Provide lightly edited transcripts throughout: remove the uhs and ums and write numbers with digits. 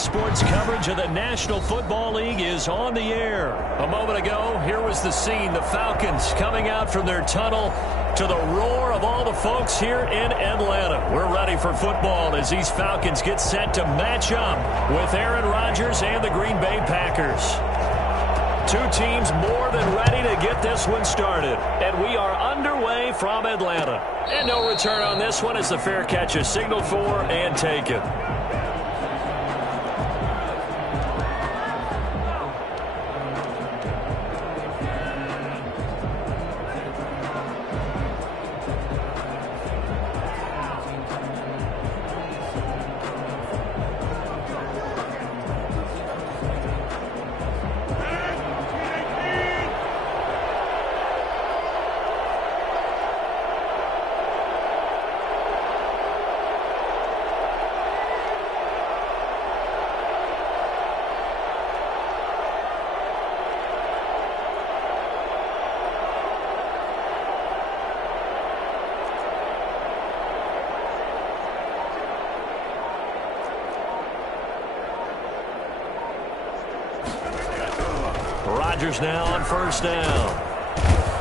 Sports coverage of the National Football League is on the air. A moment ago, here was the scene. The Falcons coming out from their tunnel to the roar of all the folks here in Atlanta. We're ready for football as these Falcons get set to match up with Aaron Rodgers and the Green Bay Packers. Two teams more than ready to get this one started. And we are underway from Atlanta. And no return on this one as the fair catch is signaled for and taken. Rodgers now on first down.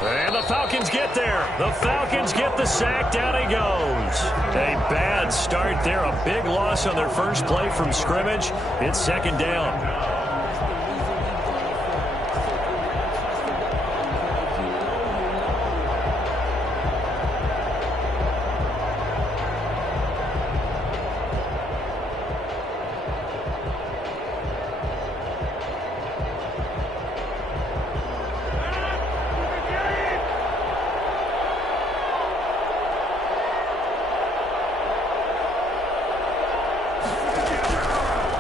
And the Falcons get there. The Falcons get the sack. Down he goes. A bad start there. A big loss on their first play from scrimmage. It's second down.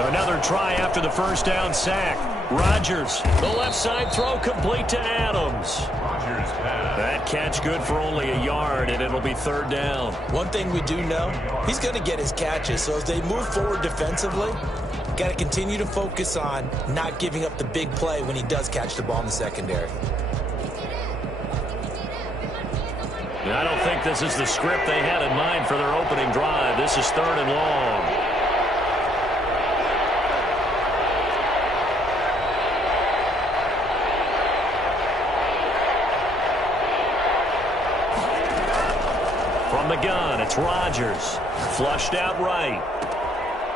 Another try after the first down sack. Rodgers, the left side throw complete to Adams. That catch good for only a yard, and it'll be third down. One thing we do know, he's going to get his catches. So as they move forward defensively, got to continue to focus on not giving up the big play when he does catch the ball in the secondary. I don't think this is the script they had in mind for their opening drive. This is third and long. The gun, it's Rodgers. Flushed out right.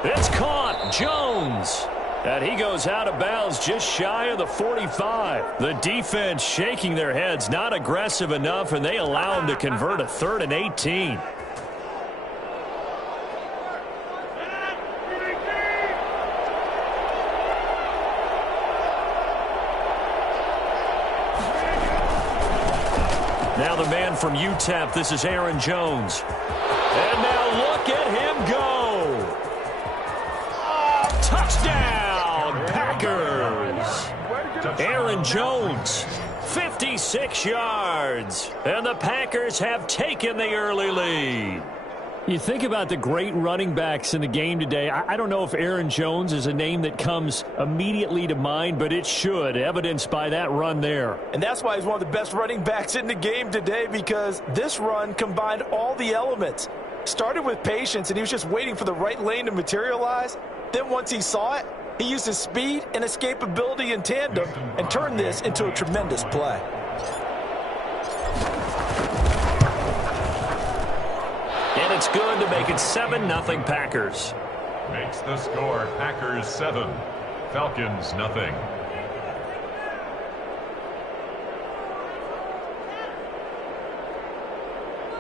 It's caught. Jones. And he goes out of bounds just shy of the 45. The defense shaking their heads, not aggressive enough, and they allow him to convert a 3rd and 18. Now the man from UTEP, this is Aaron Jones. And now look at him go. Touchdown, Packers. Aaron Jones, 56 yards. And the Packers have taken the early lead. You think about the great running backs in the game today. I don't know if Aaron Jones is a name that comes immediately to mind, but it should, evidenced by that run there. And that's why he's one of the best running backs in the game today, because this run combined all the elements. Started with patience, and he was just waiting for the right lane to materialize. Then once he saw it, he used his speed and escapability in tandem and turned this into a tremendous play. And it's good to make it 7-0 Packers. Makes the score Packers 7, Falcons nothing.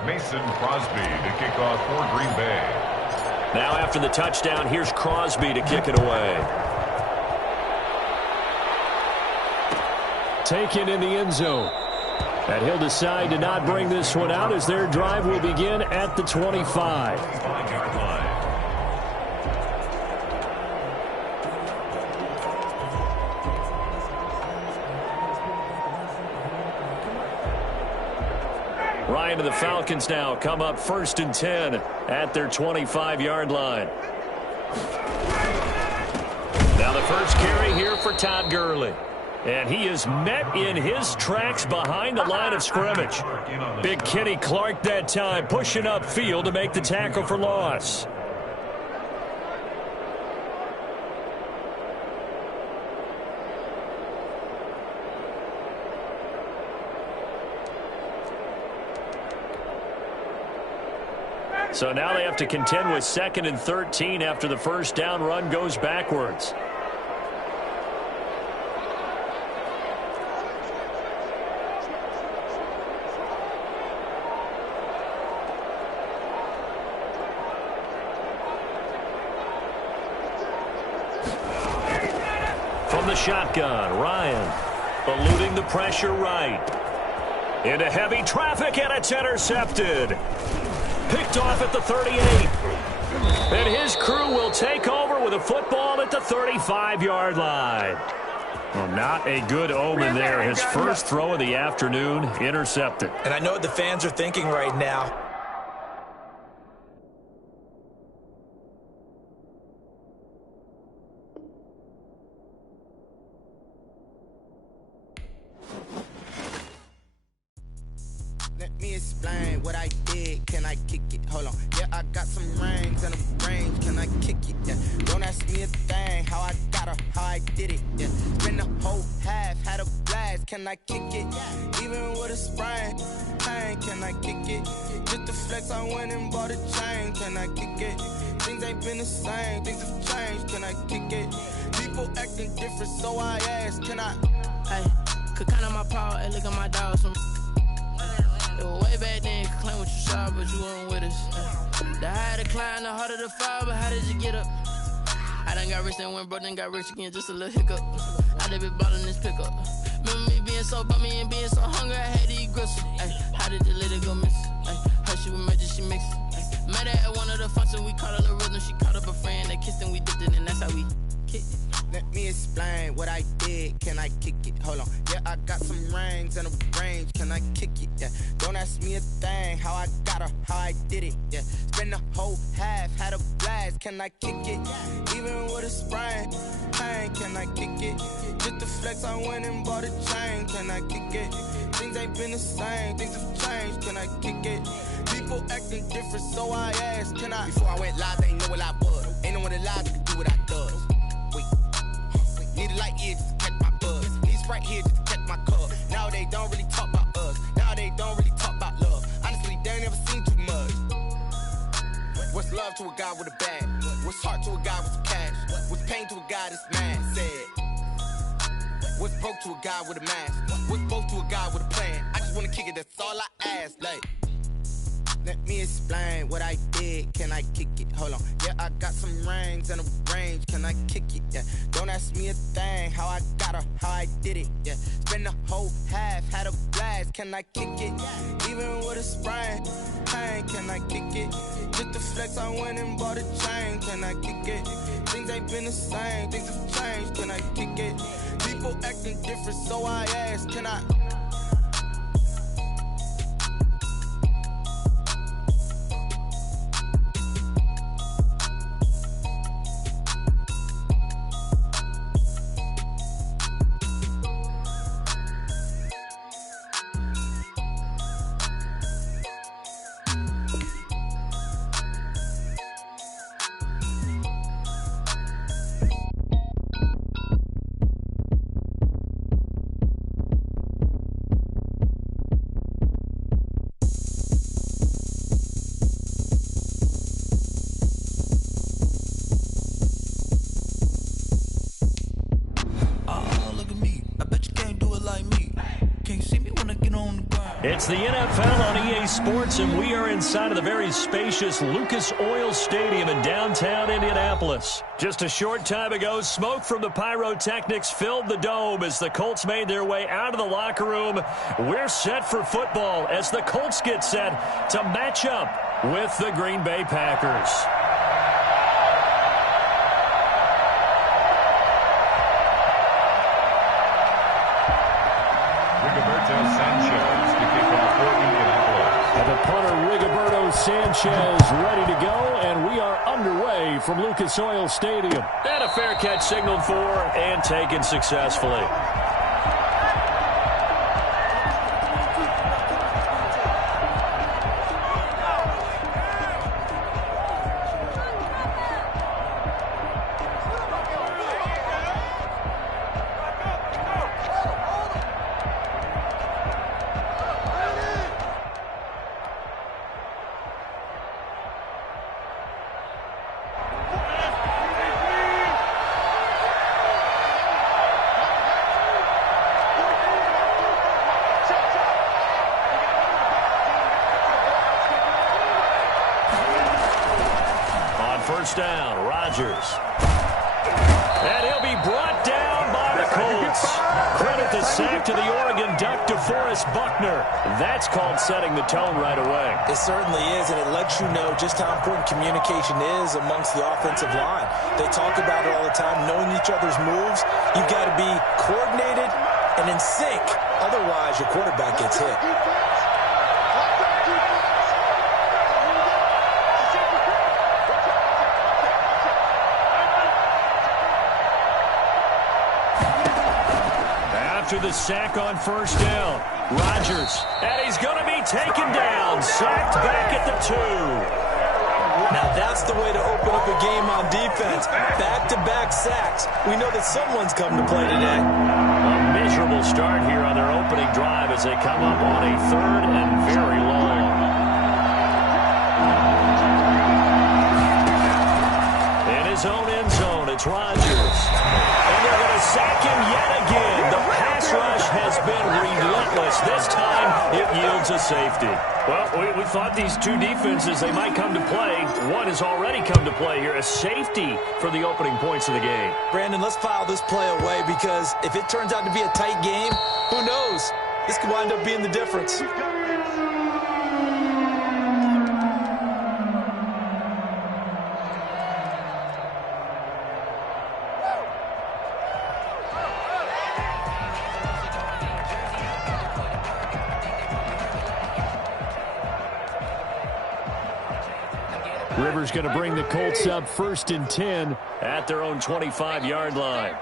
Mason Crosby to kick off for Green Bay. Now after the touchdown, here's Crosby to kick it away. Taken in the end zone. And he'll decide to not bring this one out as their drive will begin at the 25. Ryan and the Falcons now come up 1st and 10 at their 25-yard line. Now the first carry here for Todd Gurley. And he is met in his tracks behind the line of scrimmage. Big Kenny Clark that time pushing upfield to make the tackle for loss. So now they have to contend with 2nd and 13 after the first down run goes backwards. From the shotgun, Ryan eluding the pressure right. Into heavy traffic, and it's intercepted. Picked off at the 38. And his crew will take over with a football at the 35-yard line. Well, not a good omen there. His first throw of the afternoon intercepted. And I know what the fans are thinking right now. Let me explain what I did. Can I kick it? Hold on. Yeah, I got some rings and a range. Can I kick it? Yeah. Don't ask me a thing. How I got her, how I did it. Yeah. Spend the whole half, had a blast. Can I kick it? Even with a sprain, pain. Can I kick it? Just to flex, I went and bought a chain. Can I kick it? Things ain't been the same. Things have changed. Can I kick it? People acting different, so I asked. Can I? Hey, could count on my power and look at my dogs from. It was way back then, could claim what you saw, but you weren't with us. The higher the climb, the harder the fall, but how did you get up? I done got rich and went broke, then got rich again, just a little hiccup. I done been ballin' this pickup. Remember me being so bummy and being so hungry, I had to eat gristle. How did the lady go miss? Her she was magic, she mixed. Met her at one of the functions, we caught her the rhythm, she caught up a friend, they kissed and we dipped it, and that's how we kicked it. Let me explain what I did. Can I kick it? Hold on. Yeah, I got some rings and a range. Can I kick it? Yeah. Don't ask me a thing. How I got her, how I did it. Yeah. Spend the whole half, had a blast. Can I kick it? Even with a sprain, pain. Can I kick it? Just to flex, I went and bought a chain. Can I kick it? Things ain't been the same. Things have changed. Can I kick it? People acting different, so I asked. Can I? Before I went live, they ain't know what I was. Ain't no one alive that could do what I does. Wait. Need a light here just to catch my buzz. Need Sprite here just to catch my cup. Now they don't really talk about us. Now they don't really talk about love. Honestly, they ain't never seen too much. What's love to a guy with a bag? What's heart to a guy with some cash? What's pain to a guy that's mad? Said. What's broke to a guy with a mask? What's broke to a guy with a plan? I just wanna kick it, that's all I ask. Like, let me explain what I did. Can I kick it? Hold on. Yeah, I got some rings and a range. Can I kick it? Yeah. Don't ask me a thing. How I got her, how I did it. Yeah. Spend the whole half, had a blast. Can I kick it? Even with a sprain, pain. Can I kick it? Just to flex, I went and bought a chain. Can I kick it? Things ain't been the same. Things have changed. Can I kick it? People acting different, so I asked. Can I? It's the NFL on EA Sports, and we are inside of the very spacious Lucas Oil Stadium in downtown Indianapolis. Just a short time ago, smoke from the pyrotechnics filled the dome as the Colts made their way out of the locker room. We're set for football as the Colts get set to match up with the Green Bay Packers. And the punter, Rigoberto Sanchez, ready to go, and we are underway from Lucas Oil Stadium. And a fair catch signaled for and taken successfully. sack to the Oregon Duck, DeForest Buckner. That's called setting the tone right away. It certainly is, and it lets you know just how important communication is amongst the offensive line. They talk about it all the time, knowing each other's moves. You've got to be coordinated and in sync. Otherwise, your quarterback gets hit. After the sack on first down, Rodgers, and he's going to be taken down, sacked back at the 2. Now that's the way to open up a game on defense. Back-to-back sacks. We know that someone's come to play today. A miserable start here on their opening drive as they come up on a 3rd and very long. In his own end zone, it's Rodgers. And they're going to sack him yet again. The pass rush has been relentless. This time, it yields a safety. Well, we thought these two defenses, they might come to play. One has already come to play here. A safety for the opening points of the game. Brandon, let's file this play away because if it turns out to be a tight game, who knows? This could wind up being the difference. Rivers going to bring the Colts up 1st and 10 at their own 25-yard line.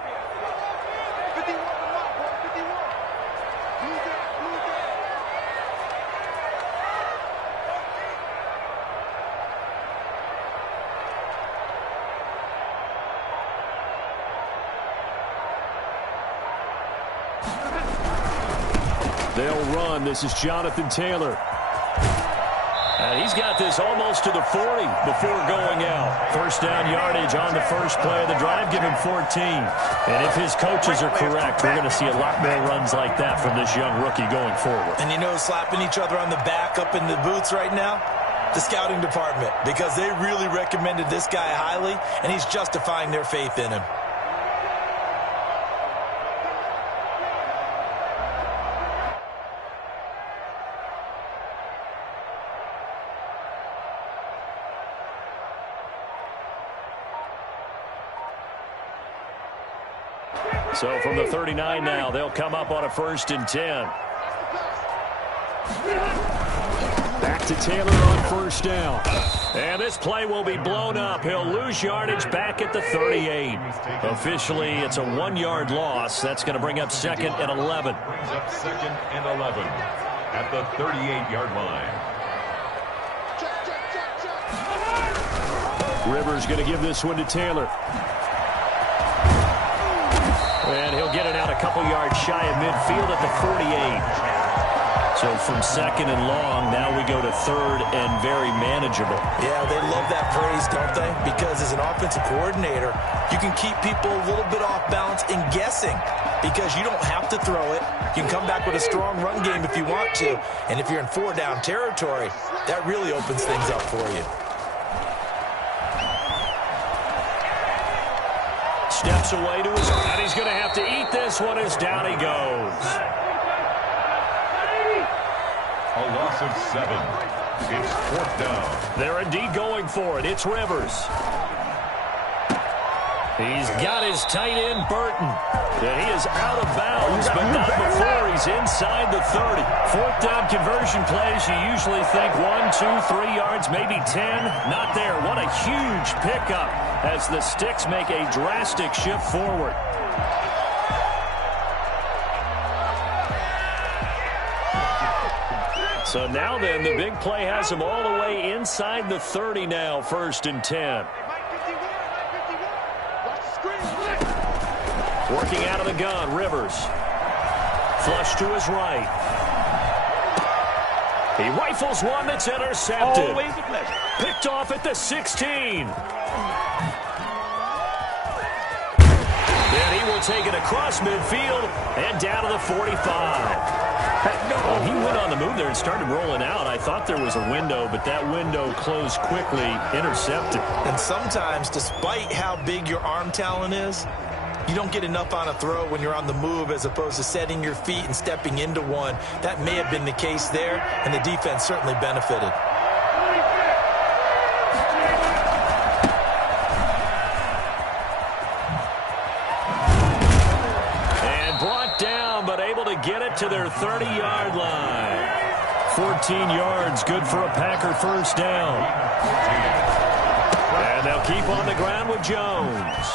They'll run. This is Jonathan Taylor. And he's got this almost to the 40 before going out. First down yardage on the first play of the drive. Give him 14. And if his coaches are correct, we're going to see a lot more runs like that from this young rookie going forward. And you know, slapping each other on the back up in the boots right now? The scouting department, because they really recommended this guy highly, and he's justifying their faith in him. So from the 39 now, they'll come up on a 1st and 10. Back to Taylor on 1st down. And this play will be blown up. He'll lose yardage back at the 38. Officially, it's a 1-yard loss. That's going to bring up 2nd and 11. Brings up 2nd and 11 at the 38-yard line. Rivers going to give this one to Taylor. And he'll get it out a couple yards shy of midfield at the 48. So from 2nd and long, now we go to 3rd and very manageable. Yeah, they love that phrase, don't they? Because as an offensive coordinator, you can keep people a little bit off balance and guessing because you don't have to throw it. You can come back with a strong run game if you want to. And if you're in 4-down territory, that really opens things up for you. Steps away to his, and he's going to have to eat this one as down he goes. A loss of 7. It's 4th down. They're indeed going for it. It's Rivers. He's got his tight end, Burton. And he is out of bounds, but not before he's inside the 30. 4th down conversion plays, you usually think 1, 2, 3 yards, maybe 10. Not there. What a huge pickup as the Sticks make a drastic shift forward. So now then, the big play has him all the way inside the 30 now, 1st and 10. Working out of the gun, Rivers. Flush to his right. He rifles one that's intercepted. Always a pleasure. Picked off at the 16. Then he will take it across midfield and down to the 45. Well, he went on the move there and started rolling out. I thought there was a window, but that window closed quickly, intercepted. And sometimes, despite how big your arm talent is, You don't get enough on a throw when you're on the move as opposed to setting your feet and stepping into one. That may have been the case there, and the defense certainly benefited. And brought down, but able to get it to their 30-yard line. 14 yards, good for a Packer first down. And they'll keep on the ground with Jones.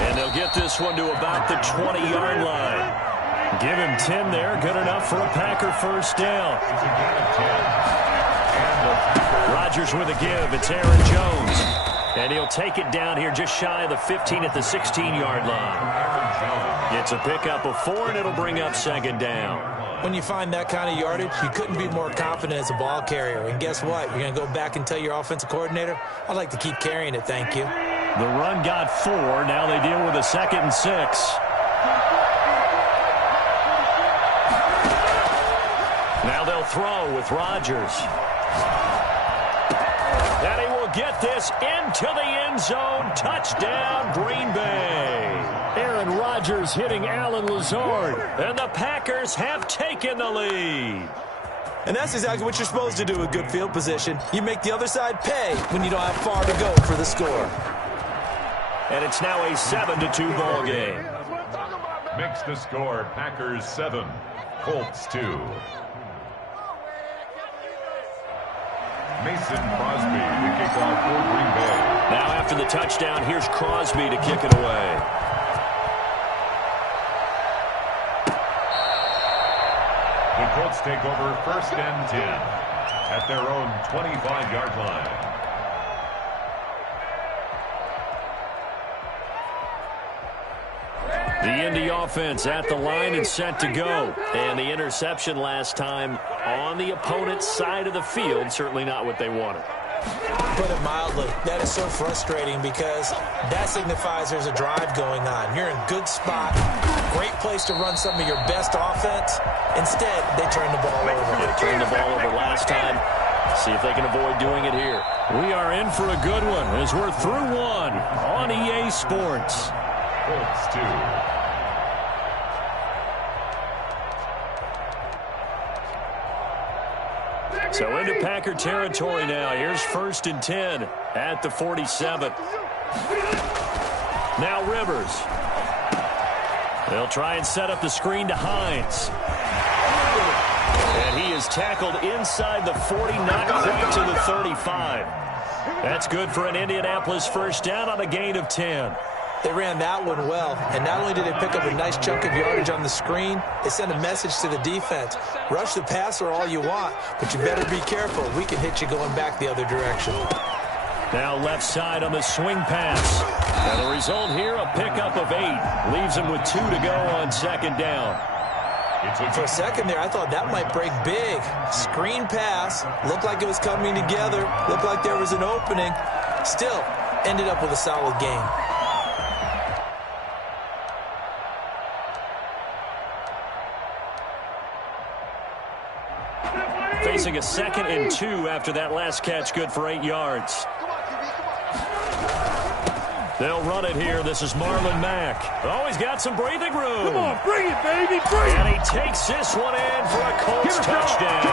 And they'll get this one to about the 20-yard line. Give him 10 there, good enough for a Packer first down. Rodgers with a give, it's Aaron Jones. And he'll take it down here just shy of the 15 at the 16-yard line. It's a pickup of 4, and it'll bring up second down. When you find that kind of yardage, you couldn't be more confident as a ball carrier. And guess what? You're going to go back and tell your offensive coordinator, I'd like to keep carrying it, thank you. The run got 4. Now they deal with a 2nd and 6. Now they'll throw with Rodgers. And he will get this into the end zone. Touchdown, Green Bay. Aaron Rodgers hitting Alan Lazard. And the Packers have taken the lead. And that's exactly what you're supposed to do with good field position. You make the other side pay when you don't have far to go for the score. And it's now a 7-2 ball game. Makes the score Packers 7, Colts 2. Mason Crosby to kick off for Green Bay. Now after the touchdown, here's Crosby to kick it away. The Colts take over 1st and 10 at their own 25-yard line. The Indy offense at the line and set to go. And the interception last time on the opponent's side of the field, certainly not what they wanted. Put it mildly, that is so frustrating because that signifies there's a drive going on. You're in good spot, great place to run some of your best offense. Instead, they turn the ball over. They turned the ball over last time. See if they can avoid doing it here. We are in for a good one as we're through one on EA Sports. Colts 2. So into Packer territory now. Here's 1st and 10 at the 47. Now Rivers. They'll try and set up the screen to Hines. And he is tackled inside the 40, not quite to the 35. That's good for an Indianapolis first down on a gain of 10. They ran that one well, and not only did they pick up a nice chunk of yardage on the screen, they sent a message to the defense. Rush the passer all you want, but you better be careful. We can hit you going back the other direction. Now left side on the swing pass. And the result here, a pickup of 8. Leaves him with 2 to go on second down. For a second there, I thought that might break big. Screen pass. Looked like it was coming together. Looked like there was an opening. Still, ended up with a solid game. Facing a 2nd and 2 after that last catch, good for 8 yards. They'll run it here. This is Marlon Mack. Oh, he's got some breathing room. Come on, bring it, baby, bring it. And he takes this one in for a Colts touchdown.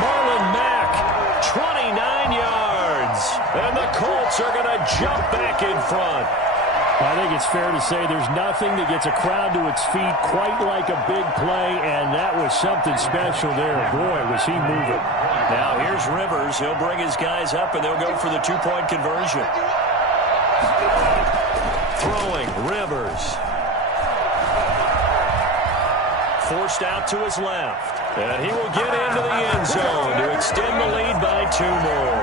Marlon Mack, 29 yards. And the Colts are going to jump back in front. I think it's fair to say there's nothing that gets a crowd to its feet quite like a big play, and that was something special there. Boy, was he moving. Now here's Rivers. He'll bring his guys up, and they'll go for the 2-point conversion. Throwing, Rivers. Forced out to his left. And he will get into the end zone to extend the lead by 2 more.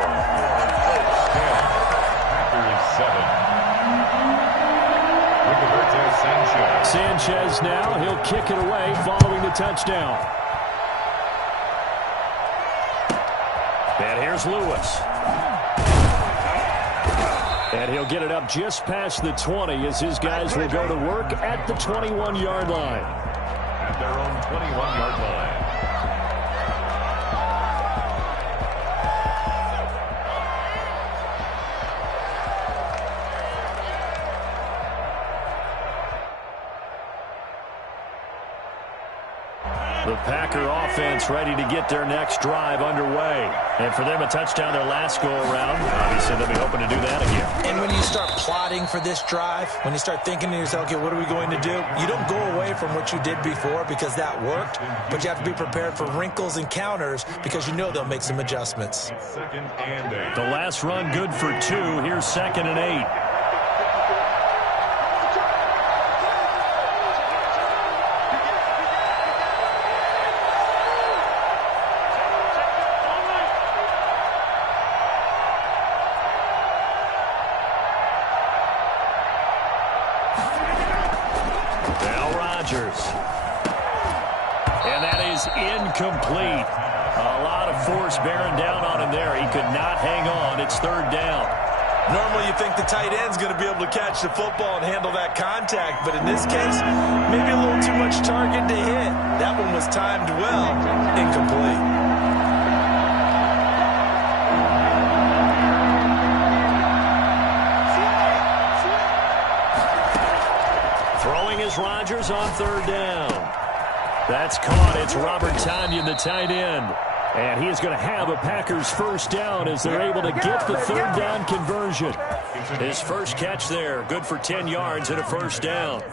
Packers 7. Sanchez now, he'll kick it away following the touchdown. And here's Lewis. And he'll get it up just past the 20 as his guys will go to work at the 21-yard line. At their own 21-yard line. The Packer offense ready to get their next drive underway. And for them, a touchdown their last go-around. Obviously, they'll be hoping to do that again. And when you start plotting for this drive, when you start thinking to yourself, okay, what are we going to do? You don't go away from what you did before because that worked, but you have to be prepared for wrinkles and counters because you know they'll make some adjustments. The last run good for 2. Here's 2nd and 8. And that is incomplete. A lot of force bearing down on him there. He could not hang on. It's 3rd down. Normally you think the tight end's going to be able to catch the football and handle that contact, but in this case, maybe a little too much target to hit. That one was timed well. Incomplete. Throwing is Rodgers on 3rd down. That's caught. It's Robert Tonyan, the tight end. And he is going to have a Packers first down as they're able to get the 3rd down conversion. His first catch there, good for 10 yards and a first down.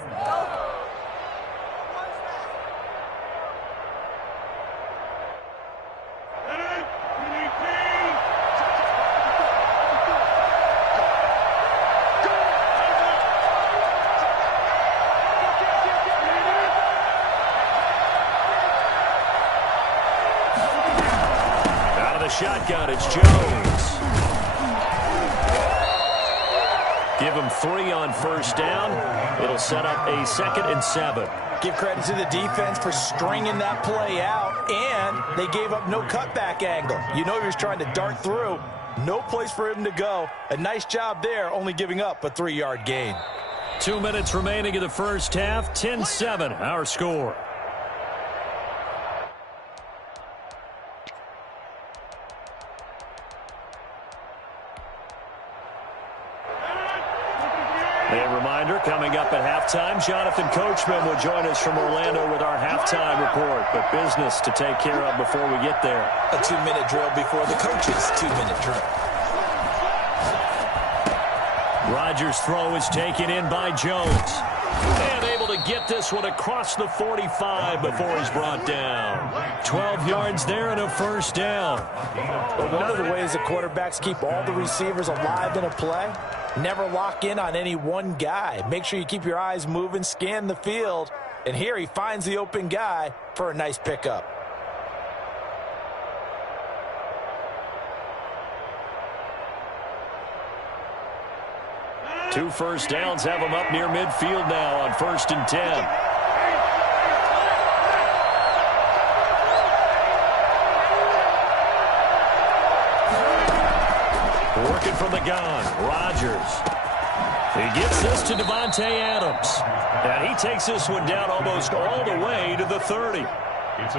Shotgun, it's Jones. Give him 3 on first down. It'll set up a 2nd and 7. Give credit to the defense for stringing that play out, and they gave up no cutback angle. You know he was trying to dart through. No place for him to go. A nice job there, only giving up a 3-yard gain. 2 minutes remaining in the first half. 10-7, our score. A reminder, coming up at halftime, Jonathan Coachman will join us from Orlando with our halftime report. But business to take care of before we get there. A 2-minute drill before the coach's 2-minute drill. Rodgers' throw is taken in by Jones. And able to get this one across the 45 before he's brought down. 12 yards there and a first down. But one of the ways the quarterbacks keep all the receivers alive in a play, never lock in on any one guy. Make sure you keep your eyes moving, scan the field. And here he finds the open guy for a nice pickup. Two first downs have him up near midfield now on 1st and 10. Working from the gun, Rodgers. He gets this to Devontae Adams. And he takes this one down almost all the way to the 30.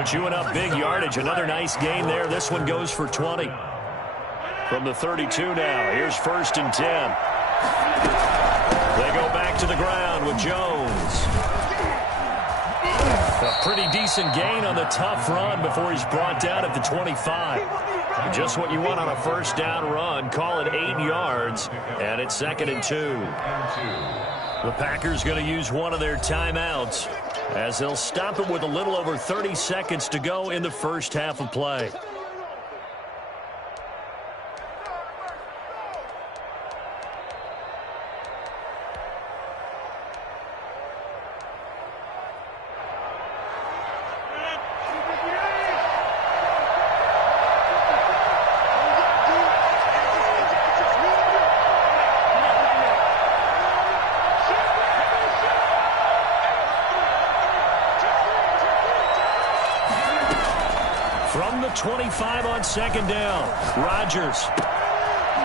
Chewing up big yardage. Another nice gain there. This one goes for 20. From the 32 now. Here's 1st and 10. They go back to the ground with Jones. A pretty decent gain on the tough run before he's brought down at the 25. Just what you want on a first down run. Call it 8 yards, and it's 2nd and 2. The Packers going to use one of their timeouts as they'll stop it with a little over 30 seconds to go in the first half of play. From the 25 on 2nd down, Rodgers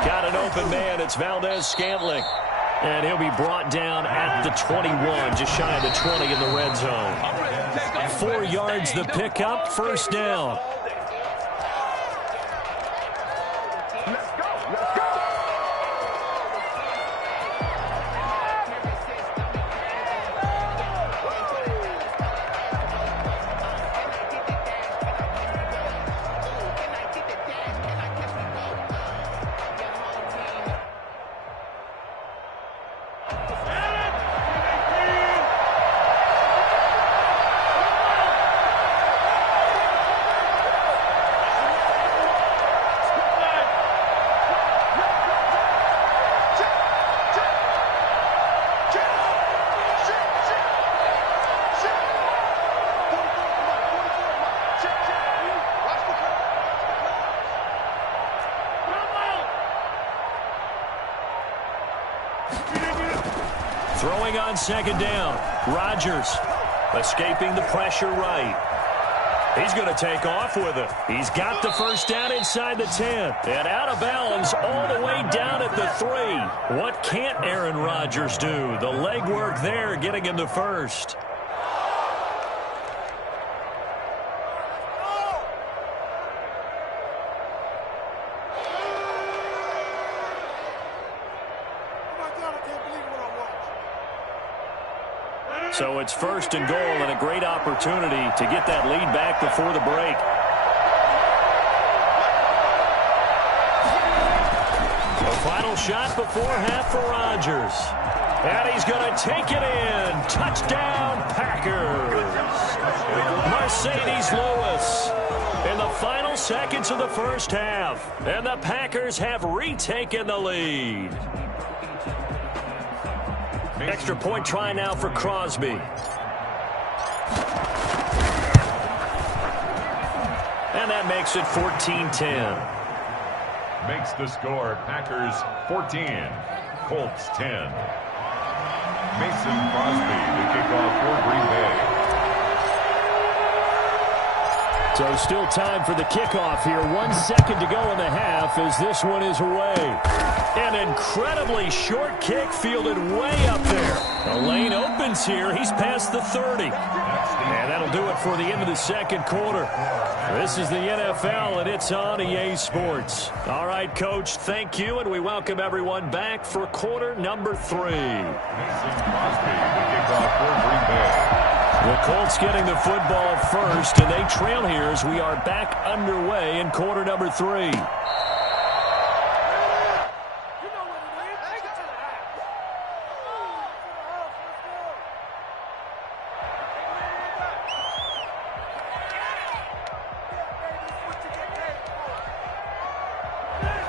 got an open man. It's Valdez-Scantling. And he'll be brought down at the 21, just shy of the 20 in the red zone. 4 yards the pickup, first down. Throwing on second down. Rodgers escaping the pressure right. He's going to take off with it. He's got the first down inside the 10. And out of bounds all the way down at the 3. What can't Aaron Rodgers do? The legwork there getting him the first. So it's first and goal and a great opportunity to get that lead back before the break. The final shot before half for Rodgers. And he's going to take it in. Touchdown, Packers. Mercedes Lewis in the final seconds of the first half. And the Packers have retaken the lead. Extra point try now for Crosby. And that makes it 14-10. Makes the score Packers 14, Colts 10. Mason Crosby, the kickoff for Green Bay. So still time for the kickoff here. 1 second to go in the half as this one is away. An incredibly short kick fielded way up there. The lane opens here. He's past the 30. And that'll do it for the end of the second quarter. This is the NFL, and it's on EA Sports. All right, Coach, thank you, and we welcome everyone back for quarter number 3. Mason Crosby, the kickoff for Green Bay. The Colts getting the football first, and they trail here as we are back underway in quarter number 3.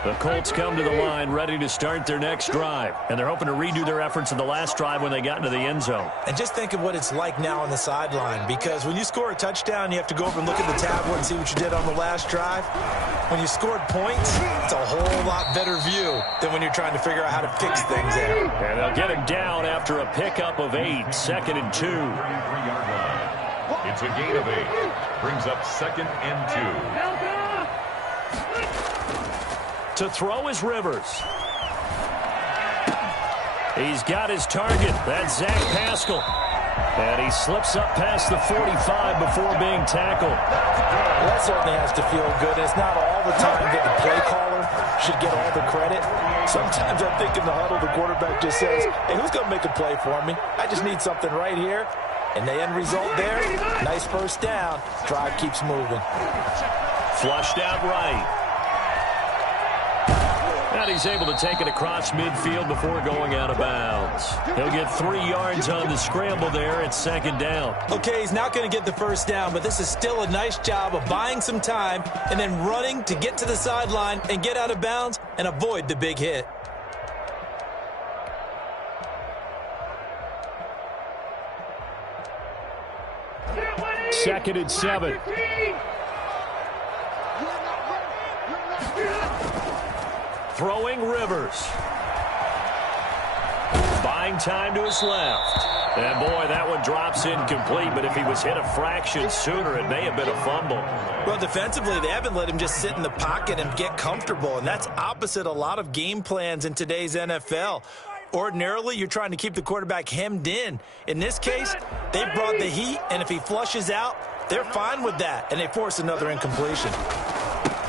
The Colts come to the line ready to start their next drive. And they're hoping to redo their efforts in the last drive when they got into the end zone. And just think of what it's like now on the sideline, because when you score a touchdown, you have to go over and look at the tablet and see what you did on the last drive. When you scored points, it's a whole lot better view than when you're trying to figure out how to fix things there. And they'll get him down after a pickup of 8, 2nd and 2. 33-yard line. It's a gain of 8. Brings up 2nd and 2. To throw is Rivers. He's got his target. That's Zach Pascal. And he slips up past the 45 before being tackled. Well, that certainly has to feel good. It's not all the time that the play caller should get all the credit. Sometimes I think in the huddle, the quarterback just says, hey, who's going to make a play for me? I just need something right here. And the end result there, nice first down. Drive keeps moving. Flushed out right. And he's able to take it across midfield before going out of bounds. He'll get 3 yards on the scramble there. It's 2nd down. Okay, he's not going to get the first down, but this is still a nice job of buying some time and then running to get to the sideline and get out of bounds and avoid the big hit. Second and 7. Throwing Rivers. Buying time to his left. And boy, that one drops incomplete, but if he was hit a fraction sooner, it may have been a fumble. Well, defensively, they haven't let him just sit in the pocket and get comfortable, and that's opposite a lot of game plans in today's NFL. Ordinarily, you're trying to keep the quarterback hemmed in. In this case, they brought the heat, and if he flushes out, they're fine with that, and they force another incompletion.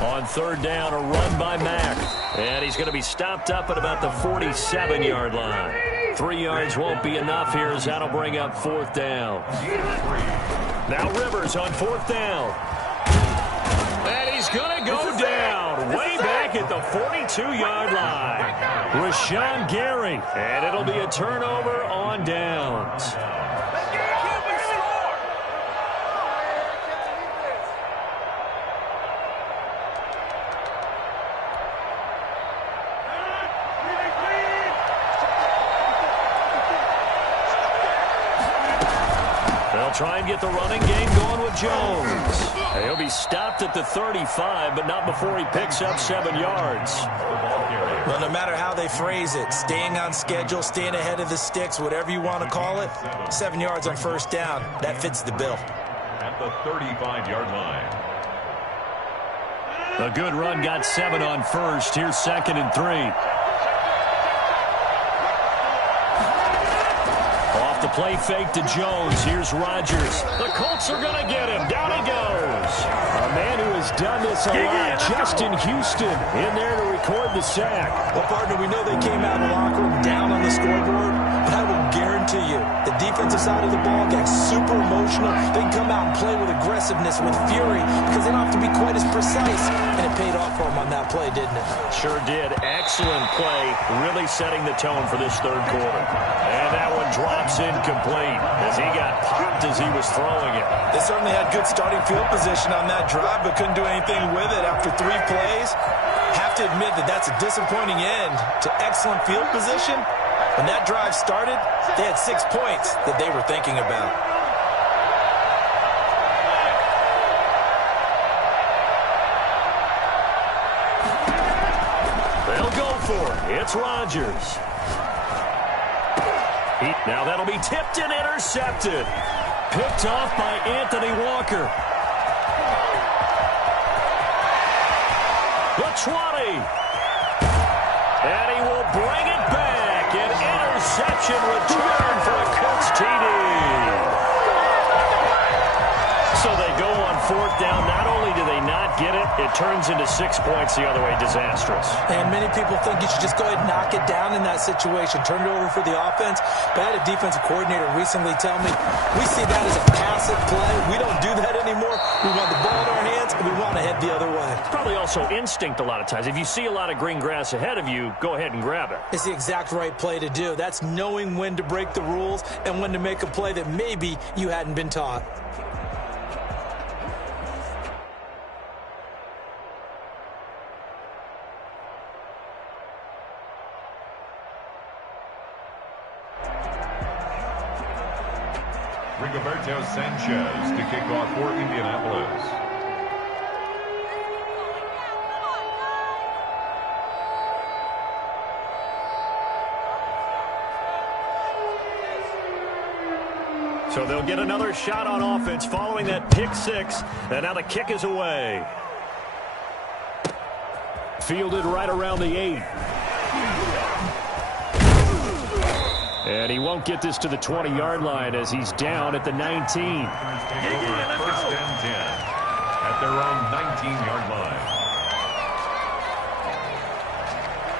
On 3rd down, a run by Mack. And he's going to be stopped up at about the 47-yard line. 3 yards won't be enough here as that'll bring up 4th down. Now Rivers on 4th down. And he's going to go down way back at the 42-yard line. Rashawn Gary. And it'll be a turnover on downs. Try and get the running game going with Jones. He'll be stopped at the 35, but not before he picks up 7 yards. The ball carrier, Well, no matter how they phrase it, staying on schedule, staying ahead of the sticks, whatever you want to call it, 7 yards on first down, that fits the bill. At the 35-yard line. A good run got 7 on first. Here's 2nd and 3. Off the play fake to Jones. Here's Rodgers. The Colts are going to get him. Down he goes. A man who has done this a lot, Justin Houston, in there to record the sack. Well, partner, we know they came out of the locker room down on the scoreboard, but I will guarantee you the defensive side of the ball gets super emotional. They can come out and play with aggressiveness, with fury, because they don't have to be quite as precise. And it paid off for them on that play, didn't it? Sure did. Excellent play, really setting the tone for this third quarter. And that one drops incomplete as he got popped as he was throwing it. They certainly had good starting field position on that drive, but couldn't do anything with it after 3 plays. Have to admit that that's a disappointing end to excellent field position. When that drive started, they had 6 points that they were thinking about. They'll go for it. It's Rodgers. Now that'll be tipped and intercepted. Picked off by Anthony Walker. The 20. And he will bring it back. An interception return for a Colts TD. So they go on 4th down. Not only do they not get it, it turns into 6 points the other way. Disastrous. And many people think you should just go ahead and knock it down in that situation. Turn it over for the offense. But I had a defensive coordinator recently tell me, we see that as a passive play. We don't do that anymore. We want the ball in our hands, and we want to head the other way. Probably also instinct a lot of times. If you see a lot of green grass ahead of you, go ahead and grab it. It's the exact right play to do. That's knowing when to break the rules and when to make a play that maybe you hadn't been taught. Rigoberto Sanchez to kick off for Indianapolis. So they'll get another shot on offense following that pick 6. And now the kick is away. Fielded right around the 8. And he won't get this to the 20-yard line as he's down at the 19. First and 10 at their own 19-yard line.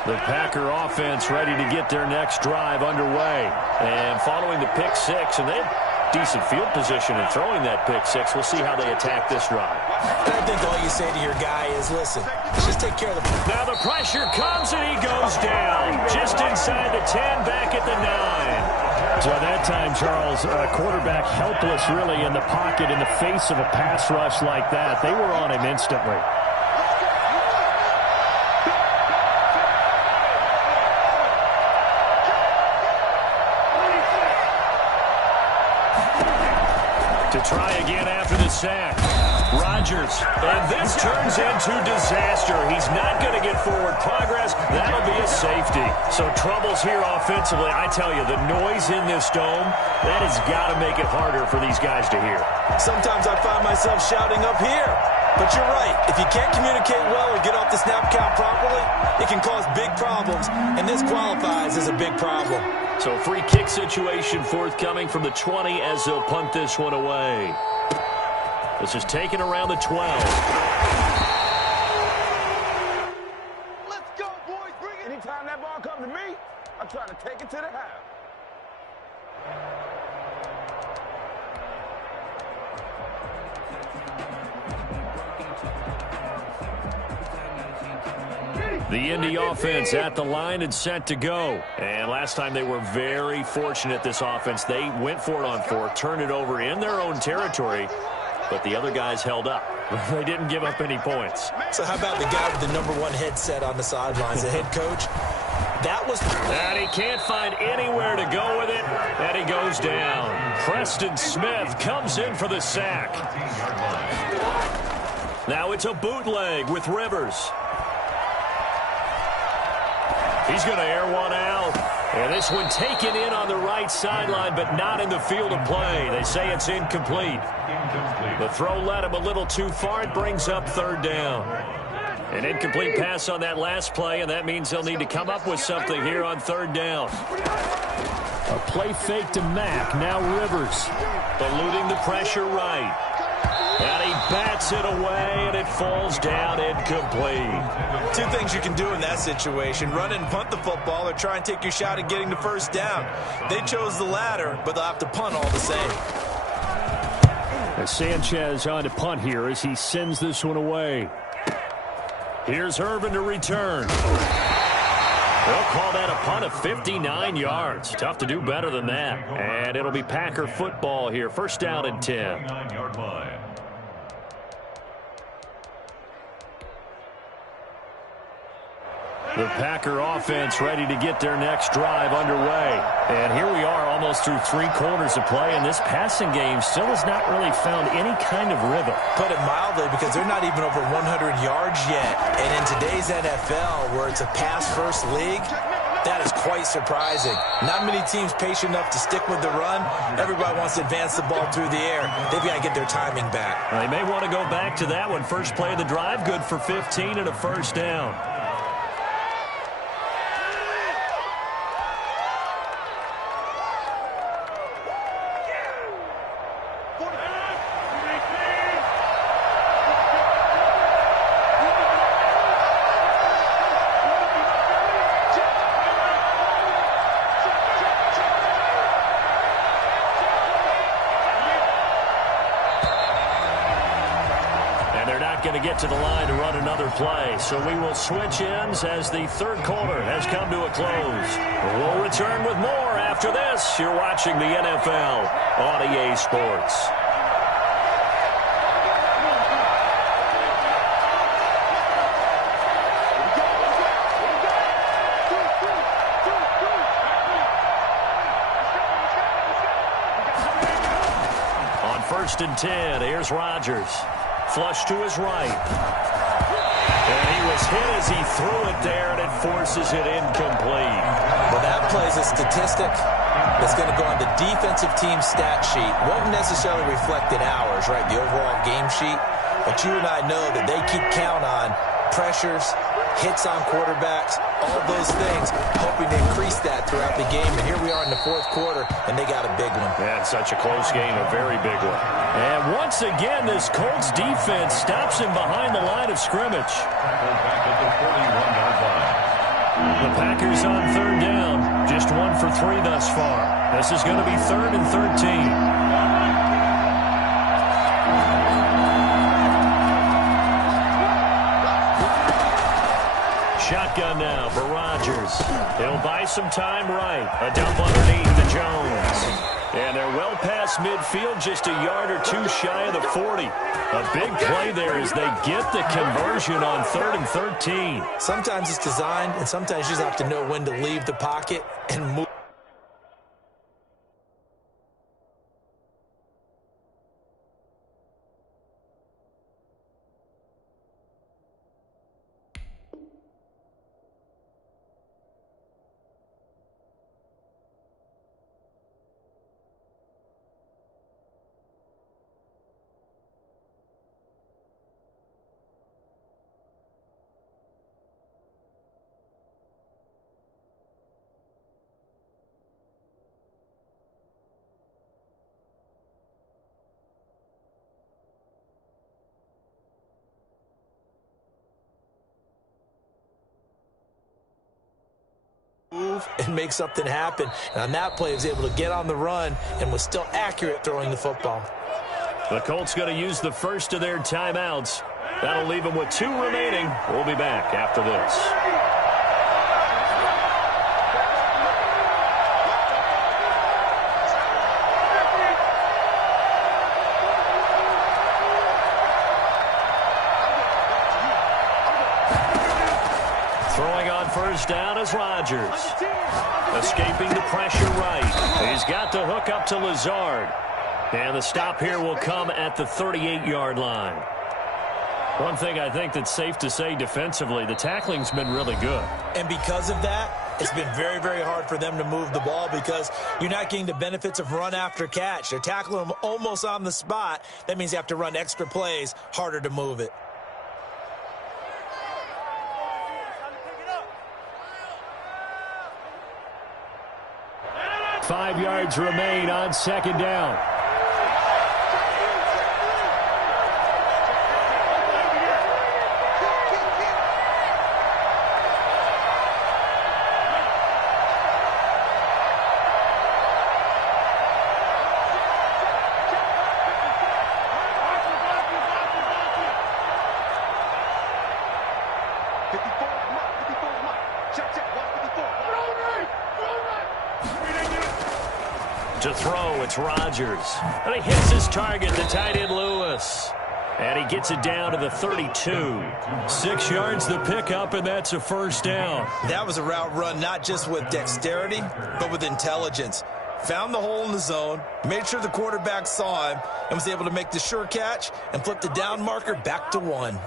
The Packer offense ready to get their next drive underway. And following the pick 6, and they have decent field position in throwing that pick 6. We'll see how they attack this drive. I think all you say to your guy is, listen, just take care of the... Now the pressure comes and he goes down. Just inside the 10, back at the 9. So at that time, Charles, a quarterback helpless really in the pocket in the face of a pass rush like that. They were on him instantly. To try again after the sack. Rodgers. And this turns into disaster. He's not going to get forward progress. That'll be a safety. So troubles here offensively. I tell you, the noise in this dome, that has got to make it harder for these guys to hear. Sometimes I find myself shouting up here. But you're right. If you can't communicate well or get off the snap count properly, it can cause big problems. And this qualifies as a big problem. So free kick situation forthcoming from the 20 as they'll punt this one away. This is taken around the 12. Let's go, boys. Bring it. Anytime that ball comes to me, I try to take it to the half. The Indy offense at the line and set to go. And last time they were very fortunate, this offense. They went for it on 4, turned it over in their own territory, but the other guys held up. They didn't give up any points. So how about the guy with the #1 headset on the sidelines, the head coach? That was... And he can't find anywhere to go with it, and he goes down. Preston Smith comes in for the sack. Now it's a bootleg with Rivers. He's going to air one out. And this one taken in on the right sideline, but not in the field of play. They say it's incomplete. The throw led him a little too far. It brings up third down. An incomplete pass on that last play, and that means they'll need to come up with something here on third down. A play fake to Mack. Now Rivers. Eluding the pressure right. And he bats it away, and it falls down incomplete. Two things you can do in that situation: run and punt the football, or try and take your shot at getting the first down. They chose the latter, but they'll have to punt all the same. As Sanchez on to punt here as he sends this one away. Here's Irvin to return. They'll call that a punt of 59 yards. Tough to do better than that. And it'll be Packer football here. First down and 10. 9-yard line. The Packer offense ready to get their next drive underway. And here we are almost through 3 quarters of play, and this passing game still has not really found any kind of rhythm. Put it mildly, because they're not even over 100 yards yet. And in today's NFL, where it's a pass-first league, that is quite surprising. Not many teams patient enough to stick with the run. Everybody wants to advance the ball through the air. They've got to get their timing back. They may want to go back to that one. First play of the drive, good for 15 and a first down. Going to get to the line to run another play. So we will switch ends as the third quarter has come to a close. We'll return with more after this. You're watching the NFL on EA Sports. On 1st and 10, here's Rodgers. Flush to his right. And he was hit as he threw it there, and it forces it incomplete. Well, that plays a statistic that's going to go on the defensive team stat sheet. Won't necessarily reflect in ours, right, the overall game sheet. But you and I know that they keep count on pressures, hits on quarterbacks, all those things, hoping to increase that throughout the game. And here we are in the fourth quarter, and they got a big one. Yeah, it's such a close game, a very big one. And once again, this Colts defense stops him behind the line of scrimmage. Back at the 41-yard line. The Packers on third down, just 1 for 3 thus far. This is going to be 3rd and 13. Shotgun now for Rodgers. He'll buy some time right. A dump underneath to Jones. And they're well past midfield, just a yard or 2 shy of the 40. A big play there as they get the conversion on 3rd and 13. Sometimes it's designed, and sometimes you just have to know when to leave the pocket and move. And make something happen. And on that play, he was able to get on the run and was still accurate throwing the football. The Colts going to use the first of their timeouts. That'll leave them with 2 remaining. We'll be back after this. Throwing on first down is Rodgers. Escaping the pressure right. He's got the hook up to Lazard. And the stop here will come at the 38-yard line. One thing I think that's safe to say defensively, the tackling's been really good. And because of that, It's been very, very hard for them to move the ball because you're not getting the benefits of run after catch. They're tackling them almost on the spot. That means you have to run extra plays, harder to move it. Five yards remain on second down. To throw, it's Rodgers. And he hits his target, the tight end Lewis. And he gets it down to the 32. 6 yards the pickup, and that's a first down. That was a route run not just with dexterity, but with intelligence. Found the hole in the zone, made sure the quarterback saw him, and was able to make the sure catch and flip the down marker back to 1.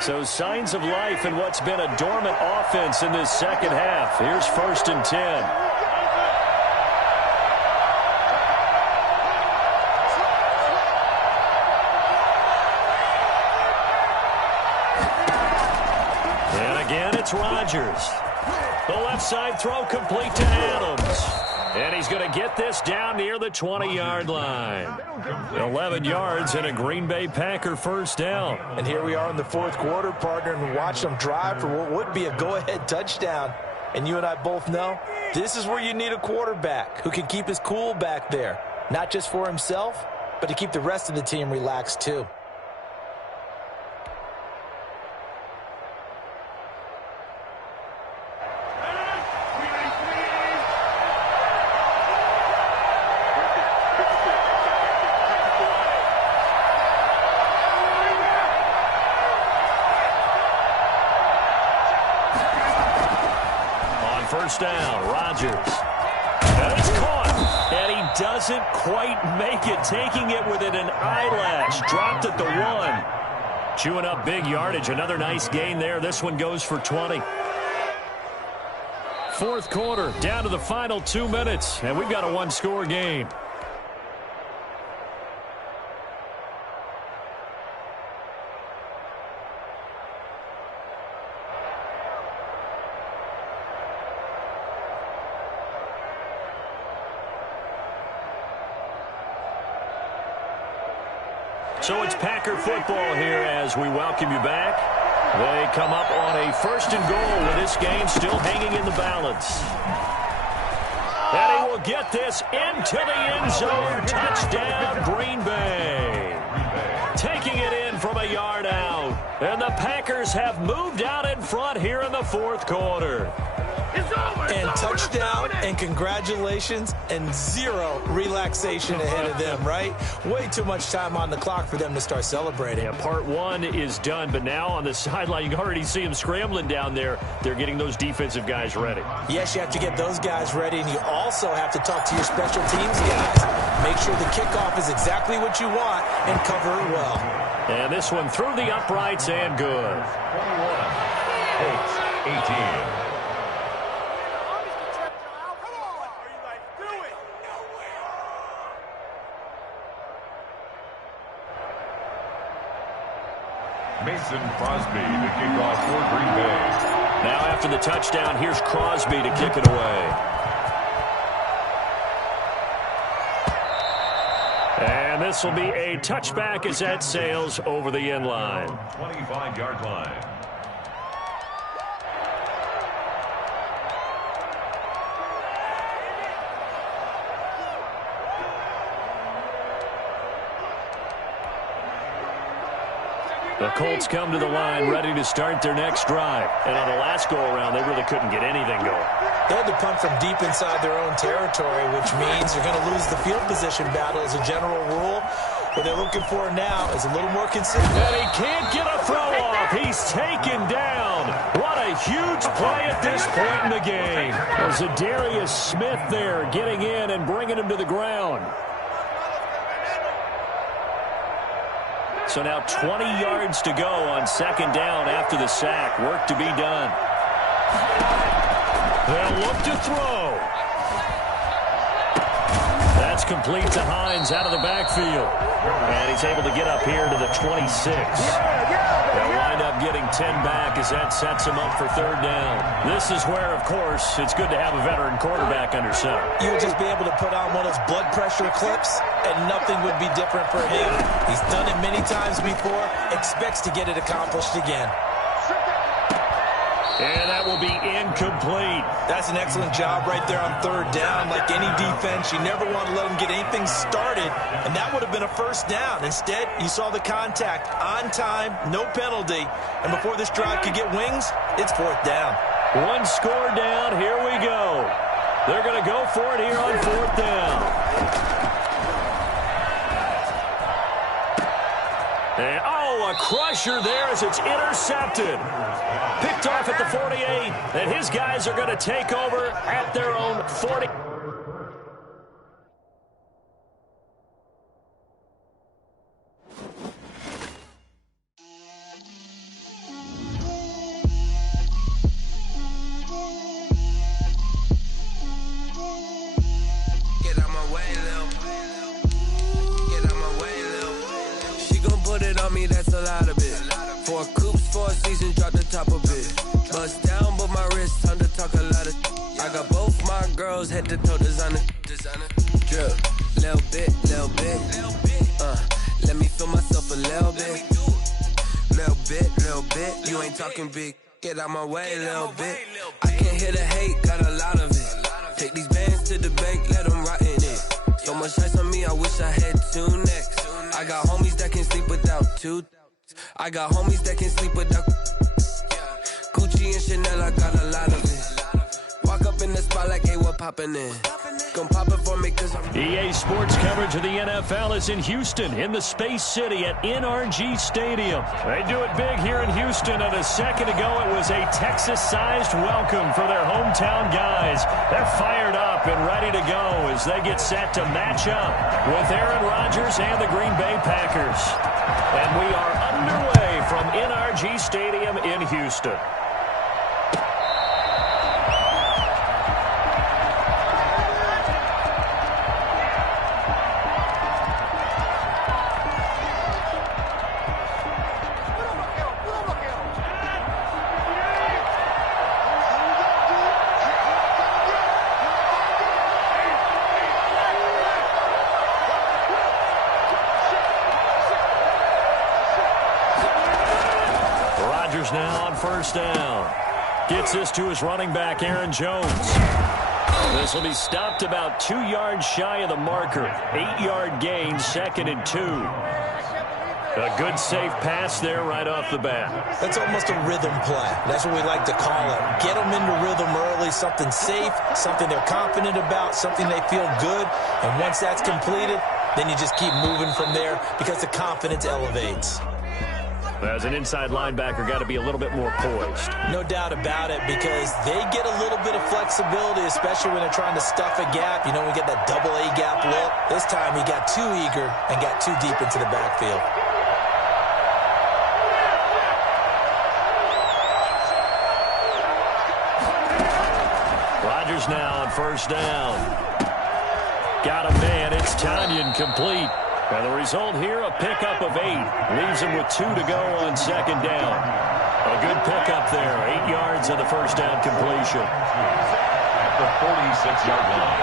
So signs of life in what's been a dormant offense in this second half. Here's 1st and 10. And again, it's Rodgers. The left side throw complete to Adams. And he's going to get this down near the 20-yard line. 11 yards and a Green Bay Packer first down. And here we are in the fourth quarter, partner, and watch them drive for what would be a go-ahead touchdown. And you and I both know this is where you need a quarterback who can keep his cool back there. Not just for himself, but to keep the rest of the team relaxed too. First down, Rodgers. And it's caught. And he doesn't quite make it, taking it within an eyelash. Dropped at the 1. Chewing up big yardage. Another nice gain there. This one goes for 20. Fourth quarter, down to the final 2 minutes. And we've got a one-score game. So it's Packer football here as we welcome you back. They come up on a 1st and goal with this game still hanging in the balance. And he will get this into the end zone. Touchdown, Green Bay. Taking it in from a yard out. And the Packers have moved out in front here in the fourth quarter. And touchdown and congratulations and zero relaxation ahead of them, right? Way too much time on the clock for them to start celebrating. Yeah, part 1 is done, but now on the sideline, you can already see them scrambling down there. They're getting those defensive guys ready. Yes, you have to get those guys ready, and you also have to talk to your special teams guys. Make sure the kickoff is exactly what you want and cover it well. And this one through the uprights and good. 18. Mason Crosby to kick off for Green Bay. Now after the touchdown, here's Crosby to kick it away. And this will be a touchback as that sails over the end line. 25-yard line. The Colts come to the line ready to start their next drive. And on the last go-around, they really couldn't get anything going. They had to punt from deep inside their own territory, which means you're going to lose the field position battle as a general rule. What they're looking for now is a little more consistent. And he can't get a throw off. He's taken down. What a huge play at this point in the game. There's a Darius Smith there getting getting in and bringing him to the ground. So now 20 yards to go on second down after the sack. Work to be done. They'll look to throw. That's complete to Hines out of the backfield. And he's able to get up here to the 26. They'll wind up getting 10 back as that sets him up for third down. This is where, of course, it's good to have a veteran quarterback under center. You would just be able to put on one of those blood pressure clips, and nothing would be different for him. He's done it many times before, expects to get it accomplished again. And that will be incomplete. That's an excellent job right there on third down. Like any defense, you never want to let them get anything started, and that would have been a first down. Instead, you saw the contact on time, no penalty, and before this drive could get wings, it's fourth down. One score down. Here we go. They're going to go for it here on fourth down. And, a crusher there as it's intercepted. Picked off at the 48, and his guys are going to take over at their own 40. Get out my way, Lil. Get out my way, Lil. She gon' put it on me, that's a lot of it. 4 coops, 4 seasons, drop the top of it. Bust down, but my wrist, time to talk a lot of. I got both my girls, head to toe designer. Drip, little bit. Let me feel myself a little bit. Little bit. You ain't talking big. Get out my way, little bit. I can't hear the hate, got a lot of it. Take these bands to the bank, let them rot in it. So much ice on me, I wish I had 2 necks. I got homies that can sleep without 2. I got homies that can sleep without Gucci and Chanel, I got a lot of it. Walk up in the spot like, hey, what poppin' in? Gon' pop it for me cause I'm EA Sports coverage of the NFL is in Houston, in the Space City at NRG Stadium. They do it big here in Houston, and a second ago it was a Texas-sized welcome for their hometown guys. They're fired up and ready to go as they get set to match up with Aaron Rodgers and the Green Bay Packers. And we are underway from NRG Stadium in Houston. Now on first down. Gets this to his running back, Aaron Jones. This will be stopped about 2 yards shy of the marker. 8-yard gain, 2nd and 2. A good, safe pass there right off the bat. That's almost a rhythm play. That's what we like to call it. Get them into rhythm early, something safe, something they're confident about, something they feel good. And once that's completed, then you just keep moving from there because the confidence elevates. As an inside linebacker, got to be a little bit more poised. No doubt about it, because they get a little bit of flexibility, especially when they're trying to stuff a gap. You know, we get that double A gap look. This time he got too eager and got too deep into the backfield. Rodgers now on first down. Got a man. It's Tanyan complete. And the result here, a pickup of 8. Leaves him with 2 to go on second down. A good pickup there. 8 yards on the first down completion. At the 46-yard line.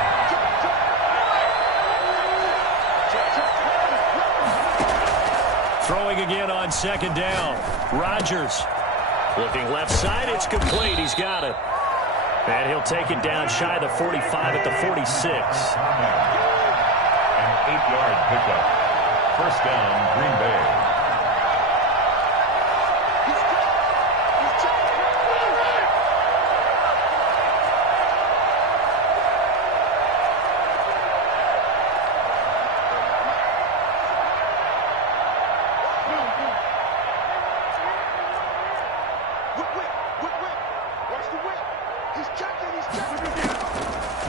Throwing again on second down. Rodgers looking left side. It's complete. He's got it. And he'll take it down shy of the 45 at the 46. 8-yard pickup. First down, Green Bay.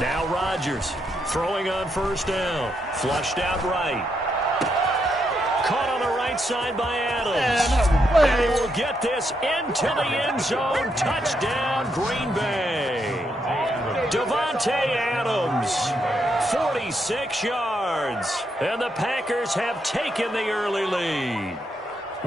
Now Rodgers throwing on first down. Flushed out right. Caught on the right side by Adams. And he will get this into the end zone. Touchdown, Green Bay. Davante Adams, 46 yards. And the Packers have taken the early lead.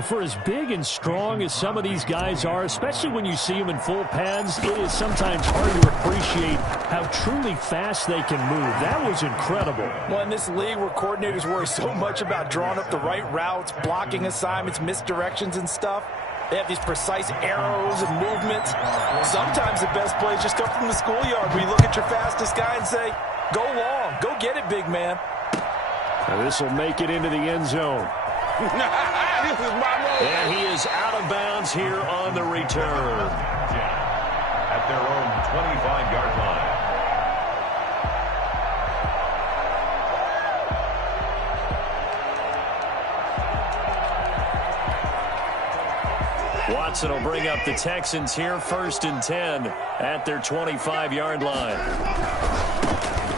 For as big and strong as some of these guys are, especially when you see them in full pads, it is sometimes hard to appreciate how truly fast they can move. That was incredible. Well, in this league where coordinators worry so much about drawing up the right routes, blocking assignments, misdirections and stuff, they have these precise arrows and movements. Sometimes the best plays just come from the schoolyard where you look at your fastest guy and say, go long, go get it, big man. Now this will make it into the end zone. And he is out of bounds here on the return. At their own 25-yard line. Watson will bring up the Texans here, 1st and 10 at their 25-yard line.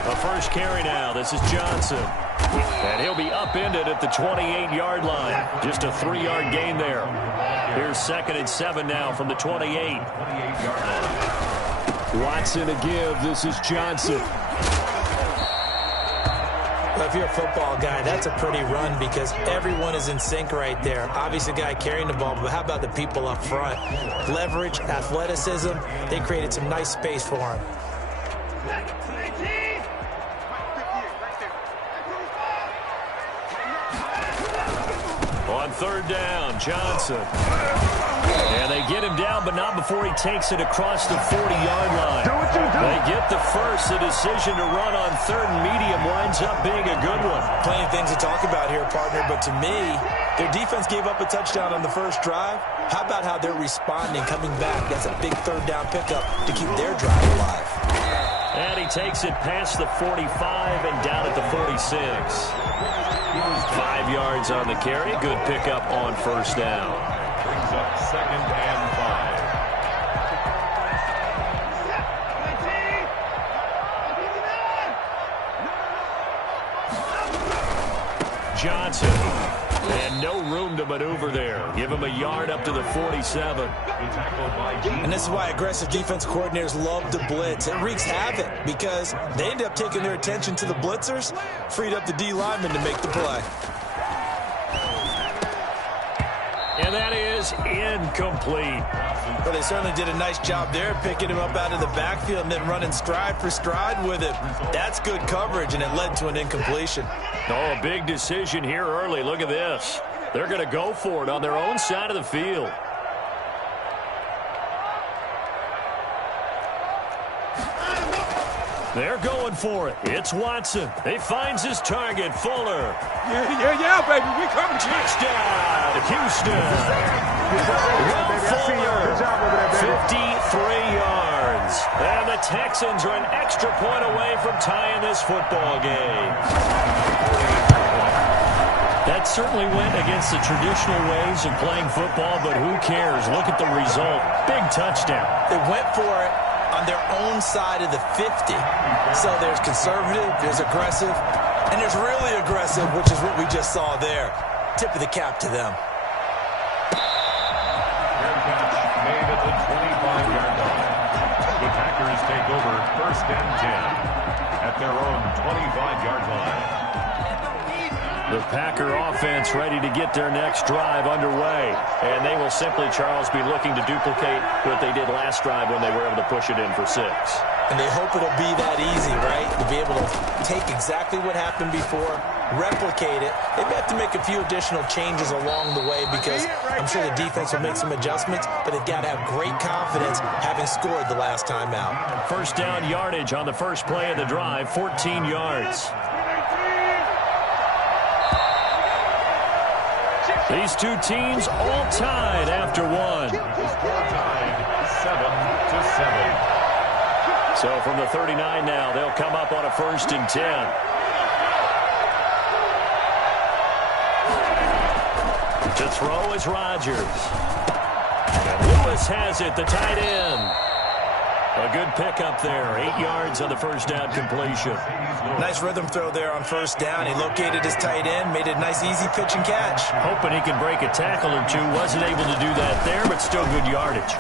A first carry now. This is Johnson. And he'll be upended at the 28-yard line. Just a 3-yard gain there. Here's 2nd and 7 now from the 28. Watson to give. This is Johnson. Well, if you're a football guy, that's a pretty run because everyone is in sync right there. Obviously, the guy carrying the ball, but how about the people up front? Leverage, athleticism, they created some nice space for him. On 3rd down, Johnson. And they get him down, but not before he takes it across the 40-yard line. They get the first. The decision to run on 3rd and medium winds up being a good one. Plenty of things to talk about here, partner, but to me, their defense gave up a touchdown on the first drive. How about how they're responding, coming back? That's a big 3rd down pickup to keep their drive alive. And he takes it past the 45 and down at the 46. 5 yards on the carry. Good pickup on 1st down. Brings up 2nd and 5. Johnson. And no room to maneuver there. Give him a yard up to the 47. And this is why aggressive defense coordinators love to blitz. It wreaks havoc because they end up taking their attention to the blitzers, freed up the D lineman to make the play. And that is incomplete. But they certainly did a nice job there, picking him up out of the backfield and then running stride for stride with him. That's good coverage, and it led to an incompletion. Oh, a big decision here early. Look at this. They're going to go for it on their own side of the field. They're going for it. It's Watson. He finds his target, Fuller. Yeah, baby. We coming. Touchdown, Houston. Will Fuller, 53 yards. And the Texans are an extra point away from tying this football game. That certainly went against the traditional ways of playing football, but who cares? Look at the result. Big touchdown. They went for it on their own side of the 50. So there's conservative, there's aggressive, and there's really aggressive, which is what we just saw there. Tip of the cap to them. Fair catch made at the 25-yard line. The Packers take over 1st and 10 at their own 25-yard line. The Packer offense ready to get their next drive underway. And they will simply, Charles, be looking to duplicate what they did last drive when they were able to push it in for 6. And they hope it'll be that easy, right? To be able to take exactly what happened before, replicate it. They may have to make a few additional changes along the way because I'm sure the defense will make some adjustments, but they've got to have great confidence having scored the last time out. 1st down yardage on the first play of the drive, 14 yards. These two teams all tied after one. Score tied 7-7. So from the 39 now, they'll come up on a 1st and 10. To throw is Rodgers. And Lewis has it, the tight end. A good pickup there. 8 yards on the first down completion. Nice rhythm throw there on first down. He located his tight end, made it a nice easy pitch and catch. Hoping he can break a tackle or two. Wasn't able to do that there, but still good yardage.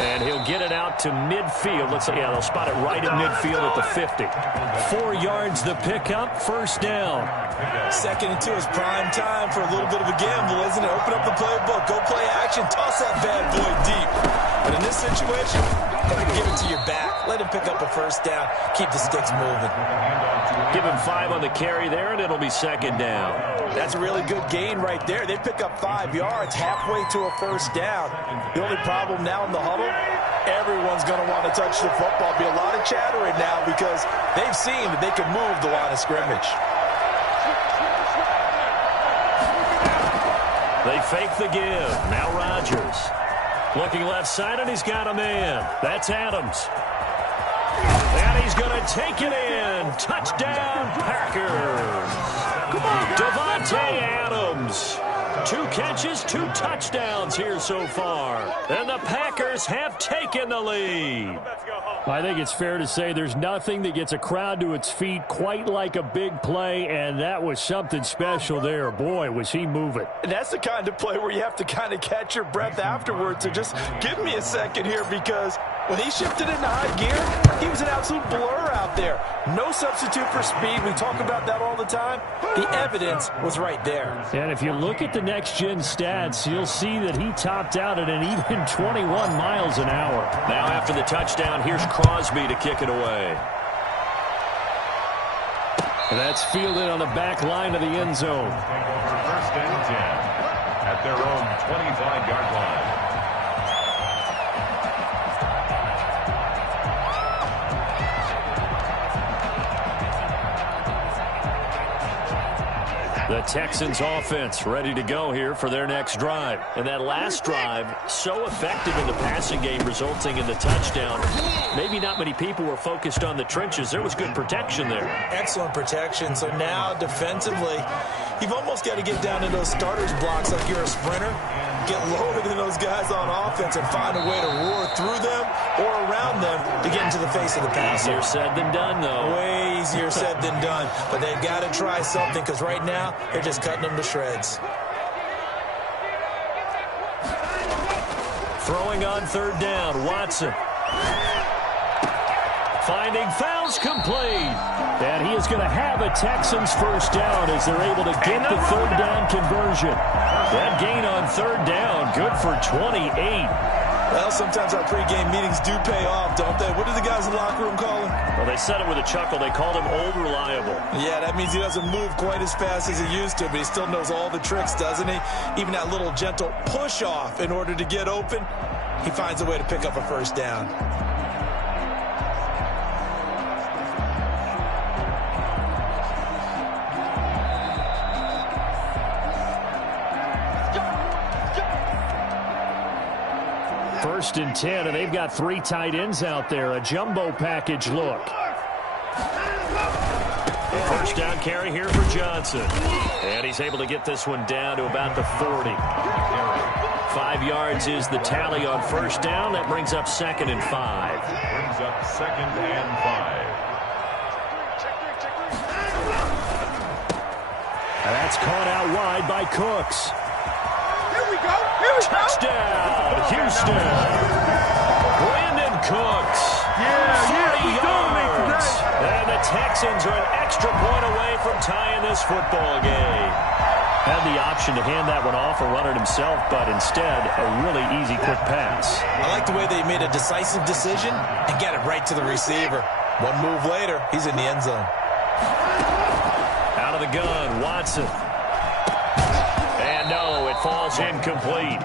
And he'll get it out to midfield. Let's say, yeah, they'll spot it right at midfield at the 50. 4 yards the pickup, first down. 2nd and 2 is prime time for a little bit of a gamble, isn't it? Open up the playbook, go play action, toss that bad boy deep. But in this situation, give it to your back. Let him pick up a first down. Keep the sticks moving. Give him 5 on the carry there, and it'll be 2nd down. That's a really good gain right there. They pick up 5 yards halfway to a first down. The only problem now in the huddle, everyone's going to want to touch the football. Be a lot of chattering now because they've seen that they can move the line of scrimmage. They fake the give. Now Rodgers. Looking left side, and he's got a man. That's Adams. And he's going to take it in. Touchdown, Packers. Devontae Adams. 2 catches, 2 touchdowns here so far. And the Packers have taken the lead. I think it's fair to say there's nothing that gets a crowd to its feet quite like a big play, and that was something special there. Boy, was he moving. And that's the kind of play where you have to kind of catch your breath afterwards. So just give me a second here, because when he shifted into high gear, he was an absolute blur out there. No substitute for speed. We talk about that all the time. The evidence was right there. And if you look at the next-gen stats, you'll see that he topped out at an even 21 miles an hour. Now after the touchdown, here's Crosby to kick it away. And that's fielded on the back line of the end zone. First and 10 at their own 25-yard line. The Texans offense ready to go here for their next drive. And that last drive, so effective in the passing game, resulting in the touchdown. Maybe not many people were focused on the trenches. There was good protection there. Excellent protection. So now defensively, you've almost got to get down to those starters blocks like you're a sprinter. Get lower than those guys on offense and find a way to roar through them or around them to get into the face of the passer. Easier said than done, though. Way easier said than done. But they've got to try something, because right now they're just cutting them to shreds. Throwing on 3rd down, Watson. Finding fouls complete. And he is going to have a Texans first down as they're able to get the 3rd down conversion. That gain on 3rd down, good for 28. Well, sometimes our pregame meetings do pay off, don't they? What do the guys in the locker room call him? Well, they said it with a chuckle. They called him Old Reliable. Yeah, that means he doesn't move quite as fast as he used to, but he still knows all the tricks, doesn't he? Even that little gentle push-off in order to get open, he finds a way to pick up a first down. First and 10, and they've got 3 tight ends out there. A jumbo package look. First down carry here for Johnson. And he's able to get this one down to about the 40. 5 yards is the tally on first down. That brings up 2nd and 5. Brings up 2nd and 5. And that's caught out wide by Cooks. Here we go. Touchdown, Houston. Brandon Cooks. 40 yards. And the Texans are an extra point away from tying this football game. Had the option to hand that one off or run it himself, but instead, a really easy, quick pass. I like the way they made a decisive decision and get it right to the receiver. One move later, he's in the end zone. Out of the gun, Watson. And no, it falls incomplete.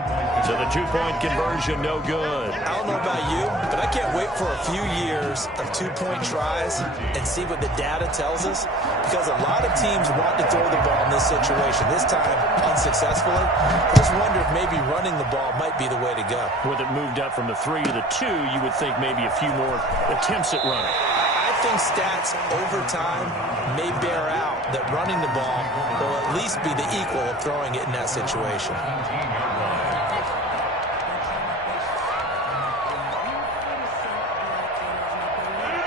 So the 2-point conversion, no good. I don't know about you, but I can't wait for a few years of 2-point tries and see what the data tells us, because a lot of teams want to throw the ball in this situation, this time unsuccessfully. I just wonder if maybe running the ball might be the way to go. With it moved up from the 3 to the 2, you would think maybe a few more attempts at running. I think stats over time may bear out that running the ball will at least be the equal of throwing it in that situation.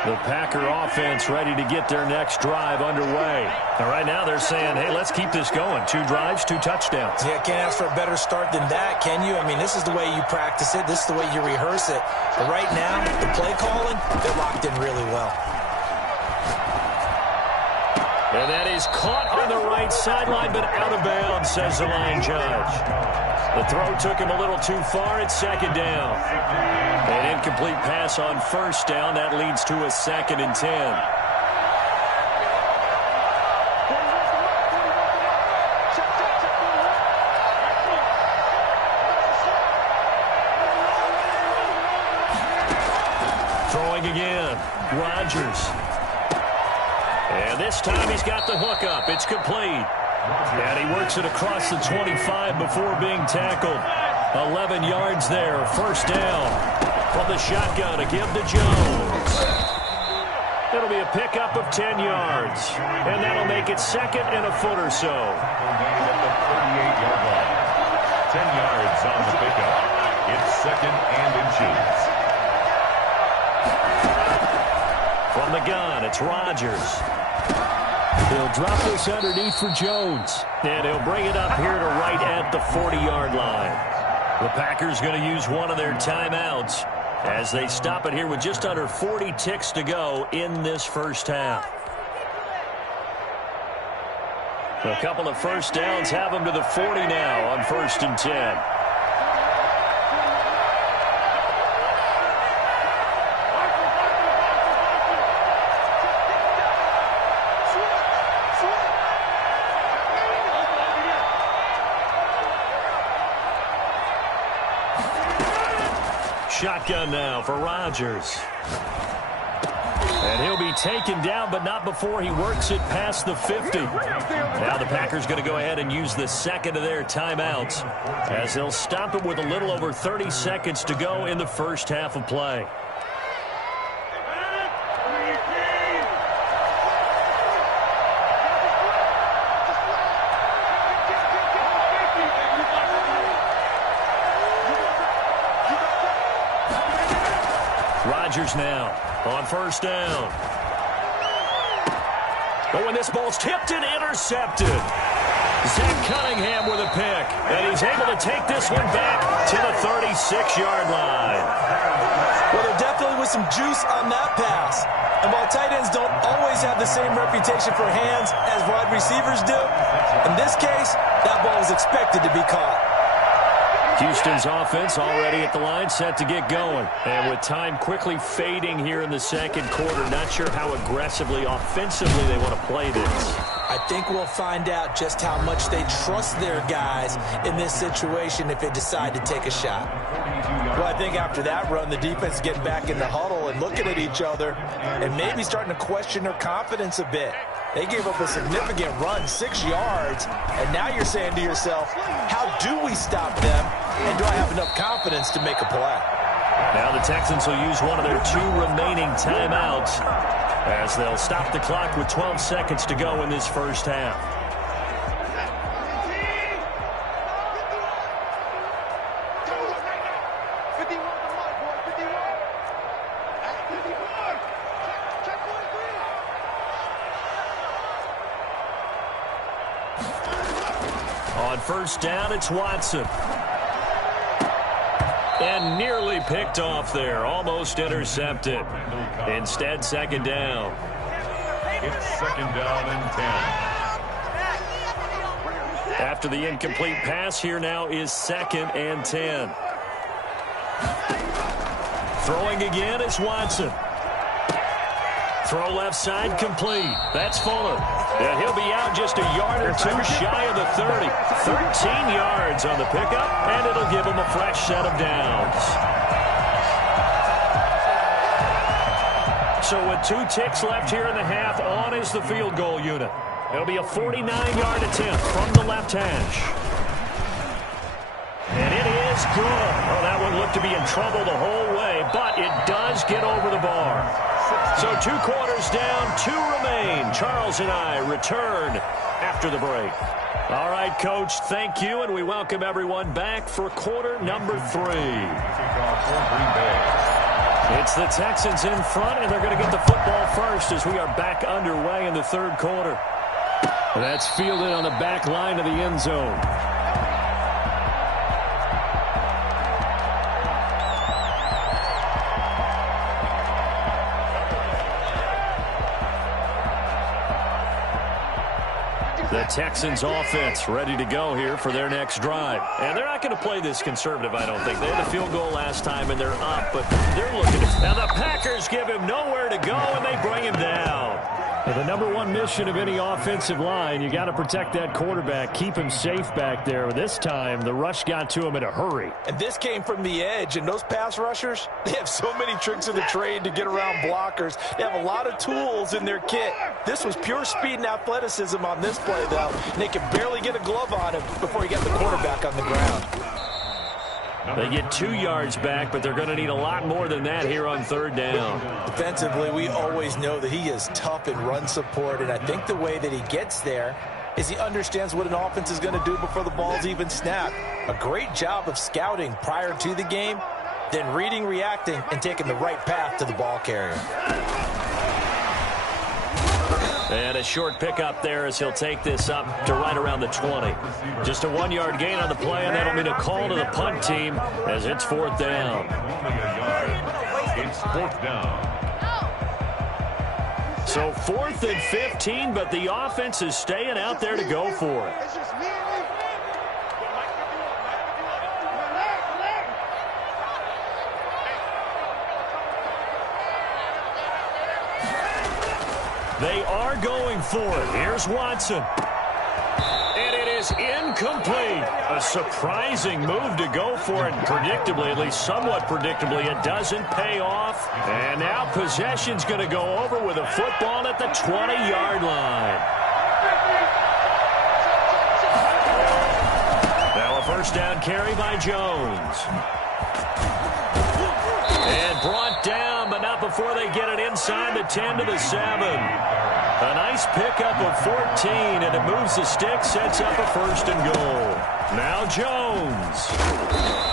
The Packer offense ready to get their next drive underway. And right now they're saying, hey, let's keep this going. 2 drives, 2 touchdowns. Yeah, can't ask for a better start than that, can you? I mean, this is the way you practice it. This is the way you rehearse it. But right now, the play calling, they're locked in really well. And that is caught on the right sideline, but out of bounds, says the line judge. The throw took him a little too far. It's 2nd down. An incomplete pass on 1st down. That leads to a 2nd and 10. Throwing again. Rodgers. And this time he's got the hook up. It's complete. And he works it across the 25 before being tackled. 11 yards there. 1st down. From the shotgun to give to Jones. It'll be a pickup of 10 yards. And that'll make it 2nd and a foot or so. 10 yards on the pickup. It's 2nd and inches. From the gun, it's Rodgers. He'll drop this underneath for Jones. And he'll bring it up here to right at the 40-yard line. The Packers going to use one of their timeouts as they stop it here with just under 40 ticks to go in this first half. A couple of first downs have them to the 40 now on 1st and 10. Shotgun now for Rodgers. And he'll be taken down, but not before he works it past the 50. Now the Packers going to go ahead and use the 2nd of their timeouts as they'll stop it with a little over 30 seconds to go in the first half of play. Rodgers now on 1st down. Oh, and this ball's tipped and intercepted. Zach Cunningham with a pick. And he's able to take this one back to the 36-yard line. Well, there definitely was some juice on that pass. And while tight ends don't always have the same reputation for hands as wide receivers do, in this case, that ball was expected to be caught. Houston's offense already at the line, set to get going. And with time quickly fading here in the 2nd quarter, not sure how aggressively, offensively they want to play this. I think we'll find out just how much they trust their guys in this situation if they decide to take a shot. Well, I think after that run, the defense is getting back in the huddle and looking at each other and maybe starting to question their confidence a bit. They gave up a significant run, 6 yards, and now you're saying to yourself, how do we stop them, and do I have enough confidence to make a play? Now the Texans will use one of their 2 remaining timeouts as they'll stop the clock with 12 seconds to go in this first half. On 1st down, it's Watson. And nearly picked off there. Almost intercepted. Instead, 2nd down. It's 2nd down and 10. After the incomplete pass, here now is 2nd and 10. Throwing again is Watson. Throw left side complete. That's Fuller. And he'll be out just a yard or 2 shy of the 30. 13 yards on the pickup, and it'll give him a fresh set of downs. So with 2 ticks left here in the half, on is the field goal unit. It'll be a 49-yard attempt from the left hash. And it is good. Well, that one looked to be in trouble the whole way, but it does get over the bar. So 2 quarters down, 2 remain. Charles and I return after the break. All right, Coach, thank you, and we welcome everyone back for quarter number 3. It's the Texans in front, and they're going to get the football first as we are back underway in the third quarter. That's fielded on the back line of the end zone. The Texans offense ready to go here for their next drive. And they're not going to play this conservative, I don't think. They had a field goal last time, and they're up, but they're looking to... Now the Packers give him nowhere to go, and they bring him down. Well, the number one mission of any offensive line, you got to protect that quarterback, keep him safe back there. This time, the rush got to him in a hurry. And this came from the edge, and those pass rushers, they have so many tricks of the trade to get around blockers. They have a lot of tools in their kit. This was pure speed and athleticism on this play, though, and they could barely get a glove on him before he got the quarterback on the ground. They get 2 yards back, but they're going to need a lot more than that here on third down. Defensively, we always know that he is tough in run support, and I think the way that he gets there is he understands what an offense is going to do before the ball's even snapped. A great job of scouting prior to the game, then reading, reacting, and taking the right path to the ball carrier. And a short pickup there as he'll take this up to right around the 20. Just a 1-yard gain on the play, and that'll mean a call to the punt team as it's fourth down. It's fourth down. So 4th and 15, but the offense is staying out there to go for it. They are going for it. Here's Watson. And it is incomplete. A surprising move to go for it. Predictably, at least somewhat predictably, it doesn't pay off. And now possession's going to go over with a football at the 20-yard line. Now a first down carry by Jones. And brought down, but not before they get it inside the 10 to the 7. A nice pickup of 14, and it moves the stick, sets up a first and goal. Now Jones.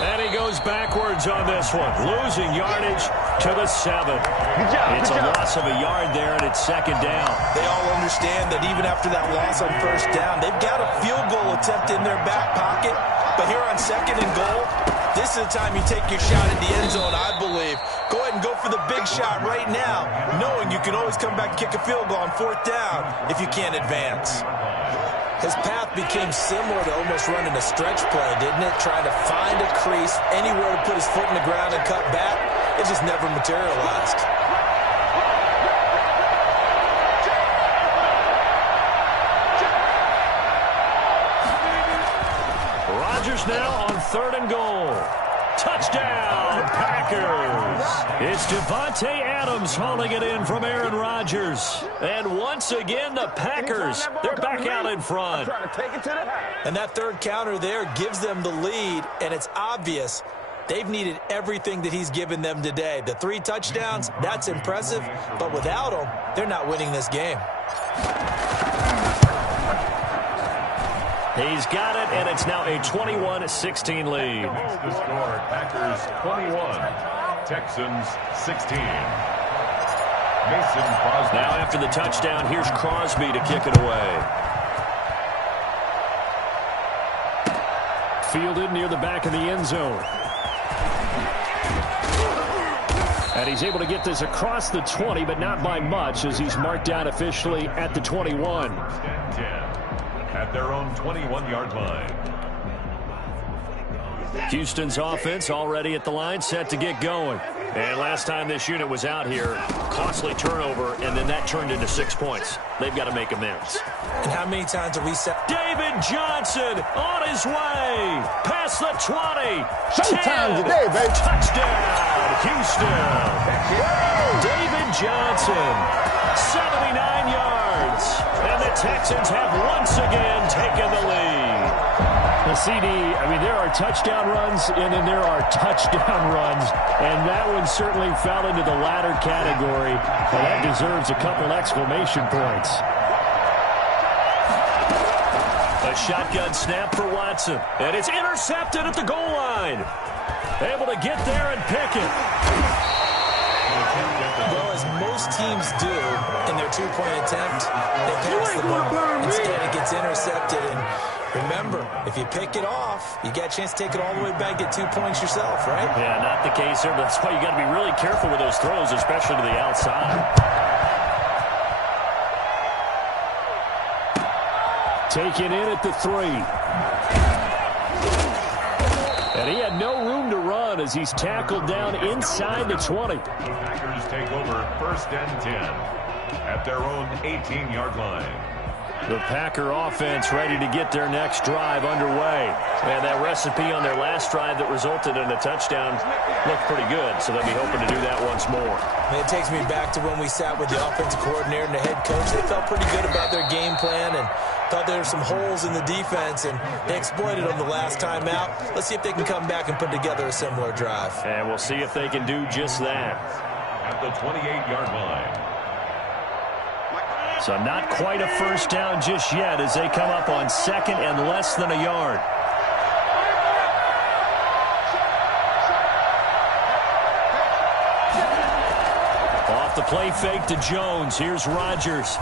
And he goes backwards on this one, losing yardage to the 7. It's a loss of a yard there, and it's second down. They all understand that even after that loss on first down, they've got a field goal attempt in their back pocket. But here on second and goal, this is the time you take your shot at the end zone, I believe. Go ahead and go for the big shot right now, knowing you can always come back and kick a field goal on fourth down if you can't advance. His path became similar to almost running a stretch play, didn't it? Trying to find a crease, anywhere to put his foot in the ground and cut back. It just never materialized. Rodgers now on third and goal. Touchdown, Packers. It's Devontae Adams hauling it in from Aaron Rodgers. And once again, the Packers, they're back out in front. And that third counter there gives them the lead, and it's obvious they've needed everything that he's given them today. The 3 touchdowns, that's impressive, but without him, they're not winning this game. He's got it, and it's now a 21-16 lead. The score, Packers 21, Texans 16. Mason Crosby. Now after the touchdown, here's Crosby to kick it away. Fielded near the back of the end zone. And he's able to get this across the 20, but not by much, as he's marked down officially at the 21. 10. At their own 21-yard line. Houston's offense already at the line, set to get going. And last time this unit was out here, costly turnover, and then that turned into 6 points. They've got to make amends. And how many times have we said... David Johnson on his way. Past the 20. Showtime today, baby. Touchdown, Houston. David Johnson, 79 yards. And the Texans have once again taken the lead. The CD, I mean, there are touchdown runs, and then there are touchdown runs, and that one certainly fell into the latter category, and that deserves a couple exclamation points. A shotgun snap for Watson, and it's intercepted at the goal line. Able to get there and pick it. most teams do in their two-point attempt, they pass the ball. Instead, it gets intercepted. And remember, if you pick it off, you got a chance to take it all the way back, get 2 points yourself, right? Yeah, not the case there, but that's why you got to be really careful with those throws, especially to the outside. Taken in at the 3. And he had no room to run as he's tackled down inside the 20. Packers take over 1st and 10 at their own 18-yard line. The Packer offense ready to get their next drive underway. And that recipe on their last drive that resulted in a touchdown looked pretty good, so they'll be hoping to do that once more. And it takes me back to when we sat with the offensive coordinator and the head coach. They felt pretty good about their game plan and thought there were some holes in the defense, and they exploited them the last time out. Let's see if they can come back and put together a similar drive. And we'll see if they can do just that. At the 28-yard line. So not quite a first down just yet as they come up on 2nd and less than a yard. Off the play fake to Jones. Here's Rodgers.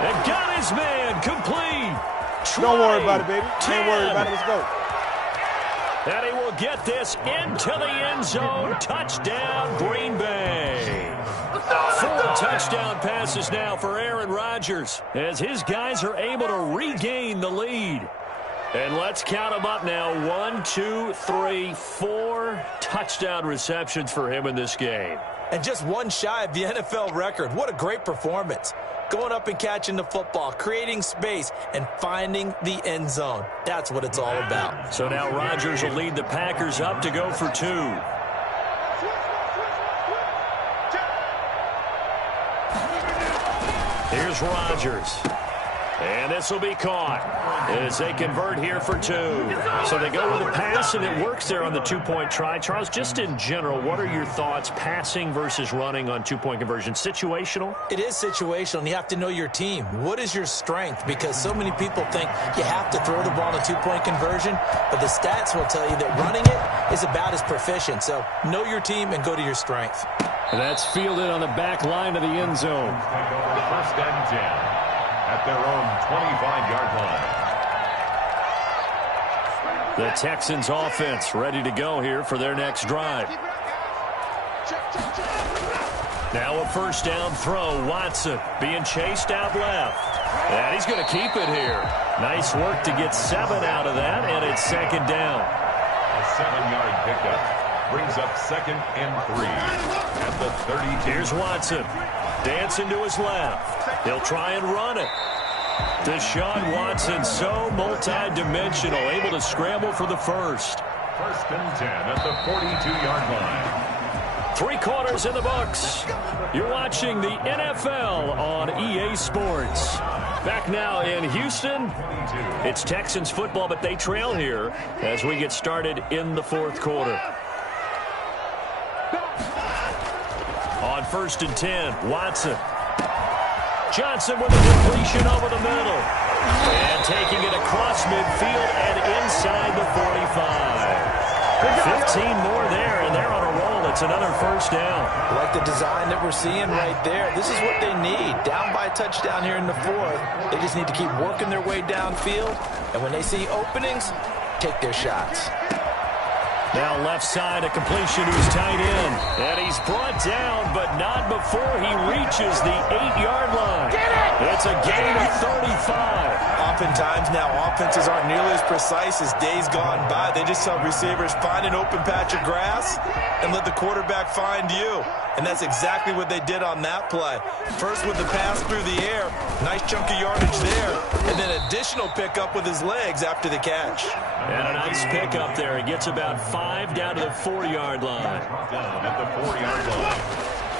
And got his man complete. Don't worry about it, baby. Ain't worried about it. Let's go. And he will get this into the end zone. Touchdown, Green Bay. 4 touchdown passes now for Aaron Rodgers as his guys are able to regain the lead. And let's count them up now. 1, 2, 3, 4 touchdown receptions for him in this game. And just one shy of the NFL record. What a great performance. Going up and catching the football, creating space, and finding the end zone. That's what it's all about. So now Rodgers will lead the Packers up to go for 2. Here's Rodgers. And this will be caught as they convert here for 2. So they go with a pass, and it works there on the 2-point try. Charles, just in general, what are your thoughts passing versus running on 2-point conversion? Situational? It is situational, and you have to know your team. What is your strength? Because so many people think you have to throw the ball in a 2-point conversion, but the stats will tell you that running it is about as proficient. So know your team and go to your strength. And that's fielded on the back line of the end zone. Take over 1st and 10 at their own 25-yard line. The Texans offense ready to go here for their next drive. Now a first down throw. Watson being chased out left. And he's going to keep it here. Nice work to get 7 out of that, and it's 2nd down. A 7-yard pickup brings up 2nd and 3 at the 32. Here's Watson. Dancing to his left. He'll try and run it. Deshaun Watson, so multi-dimensional, able to scramble for the first. 1st and 10 at the 42-yard line. 3 quarters in the books. You're watching the NFL on EA Sports. Back now in Houston, it's Texans football, but they trail here as we get started in the 4th quarter. On 1st and 10, Watson. Johnson with a completion over the middle. And taking it across midfield and inside the 45. 15 more there, and they're on a roll. It's another first down. I like the design that we're seeing right there. This is what they need. Down by a touchdown here in the 4th. They just need to keep working their way downfield. And when they see openings, take their shots. Now left side, a completion who's tight end. And he's brought down, but not before he reaches the 8-yard line. It's a gain of 35. Oftentimes now, offenses aren't nearly as precise as days gone by. They just tell receivers, find an open patch of grass and let the quarterback find you. And that's exactly what they did on that play. First with the pass through the air, nice chunk of yardage there, and then additional pickup with his legs after the catch. And a nice pickup there. He gets about 5 down to the 4-yard line. Down at the 4-yard line.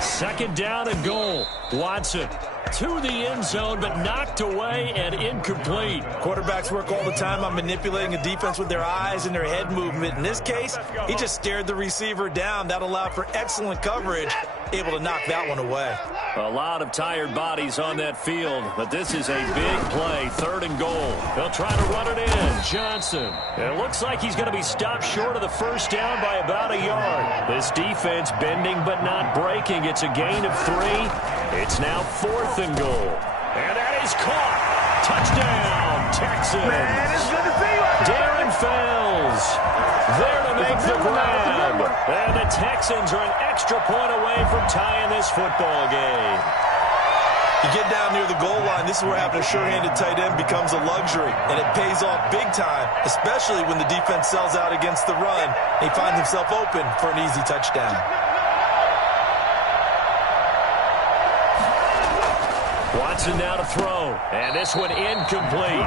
2nd down and goal. Watson to the end zone, but knocked away and incomplete. Quarterbacks work all the time on manipulating a defense with their eyes and their head movement. In this case, he just stared the receiver down. That allowed for excellent coverage, able to knock that one away. A lot of tired bodies on that field, but this is a big play, 3rd and goal. They'll try to run it in. Johnson. It looks like he's going to be stopped short of the first down by about a yard. This defense bending but not breaking. It's a gain of 3. It's now 4th and goal. And that is caught. Touchdown, Texans. Man, it's good to see you. Darren Fells there to make the grab. And the Texans are an extra point away from tying this football game. You get down near the goal line, this is where having a sure-handed tight end becomes a luxury, and it pays off big time, especially when the defense sells out against the run. He finds himself open for an easy touchdown. Watson now to throw, and this one incomplete.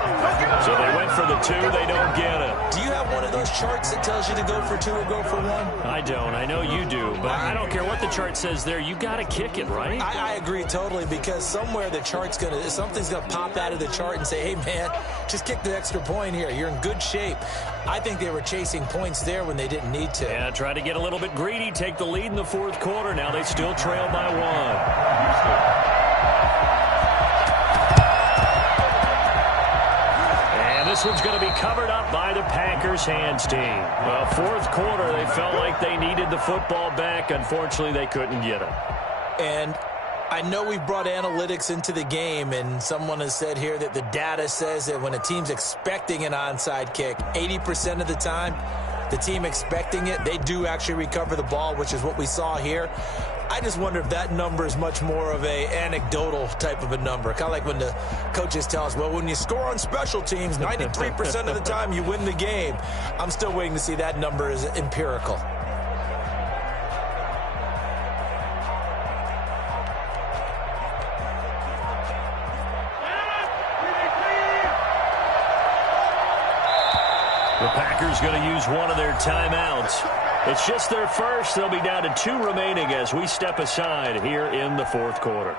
So they went for the 2, they don't get it. Do you have one of those charts that tells you to go for 2 or go for 1? I don't. I know you do, but I don't care what the chart says there. You got to kick it, right? I agree totally, because somewhere the chart's something's gonna pop out of the chart and say, hey man, just kick the extra point here. You're in good shape. I think they were chasing points there when they didn't need to. Yeah, try to get a little bit greedy, take the lead in the 4th quarter. Now they still trail by 1. This one's going to be covered up by the Packers hands team. Well, 4th quarter, they felt like they needed the football back. Unfortunately, they couldn't get it. And I know we've brought analytics into the game, and someone has said here that the data says that when a team's expecting an onside kick, 80% of the time, the team expecting it, they do actually recover the ball, which is what we saw here. I just wonder if that number is much more of a anecdotal type of a number. Kind of like when the coaches tell us, well, when you score on special teams, 93% of the time you win the game. I'm still waiting to see that number is empirical. The Packers going to use one of their timeouts. It's just their first. They'll be down to 2 remaining as we step aside here in the 4th quarter.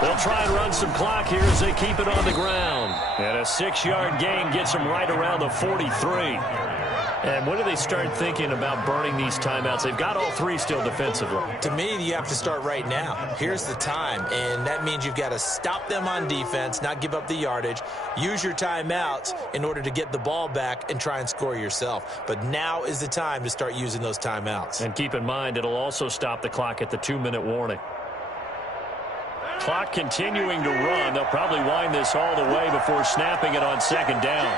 They'll try and run some clock here as they keep it on the ground. And a 6-yard gain gets them right around the 43. And when do they start thinking about burning these timeouts? They've got all 3 still defensively. To me, you have to start right now. Here's the time, and that means you've got to stop them on defense, not give up the yardage, use your timeouts in order to get the ball back and try and score yourself. But now is the time to start using those timeouts. And keep in mind, it'll also stop the clock at the 2-minute warning. Clock continuing to run. They'll probably wind this all the way before snapping it on 2nd down.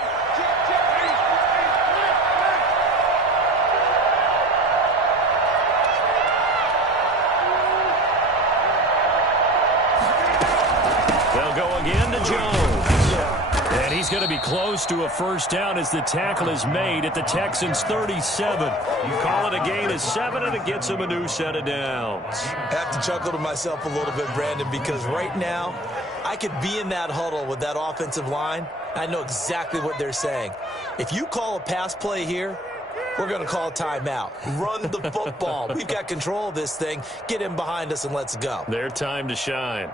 Again to Jones. And he's going to be close to a first down as the tackle is made at the Texans' 37. You call it a gain of 7, and it gets him a new set of downs. I have to chuckle to myself a little bit, Brandon, because right now I could be in that huddle with that offensive line. I know exactly what they're saying. If you call a pass play here, we're going to call a timeout. Run the football. We've got control of this thing. Get in behind us and let's go. Their time to shine.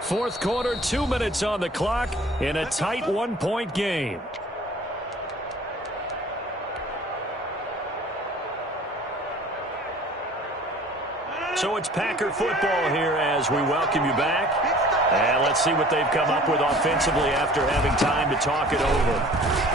Fourth quarter, 2 minutes on the clock in a tight 1-point game. So it's Packer football here as we welcome you back. And let's see what they've come up with offensively after having time to talk it over.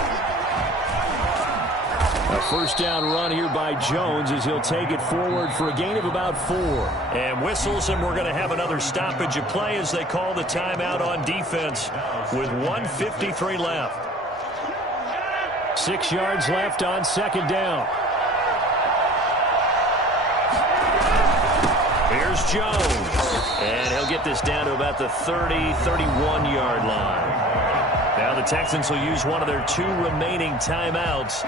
A first down run here by Jones as he'll take it forward for a gain of about 4. And whistles, and we're going to have another stoppage of play as they call the timeout on defense with 1:53 left. 6 yards left on 2nd down. Here's Jones. And he'll get this down to about the 30, 31-yard line. Now the Texans will use one of their 2 remaining timeouts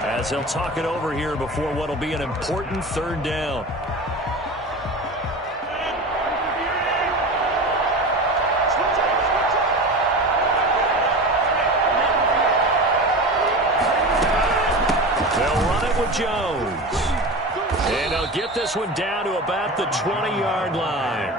as they'll talk it over here before what will be an important 3rd down. They'll run it with Jones. And they'll get this one down to about the 20-yard line.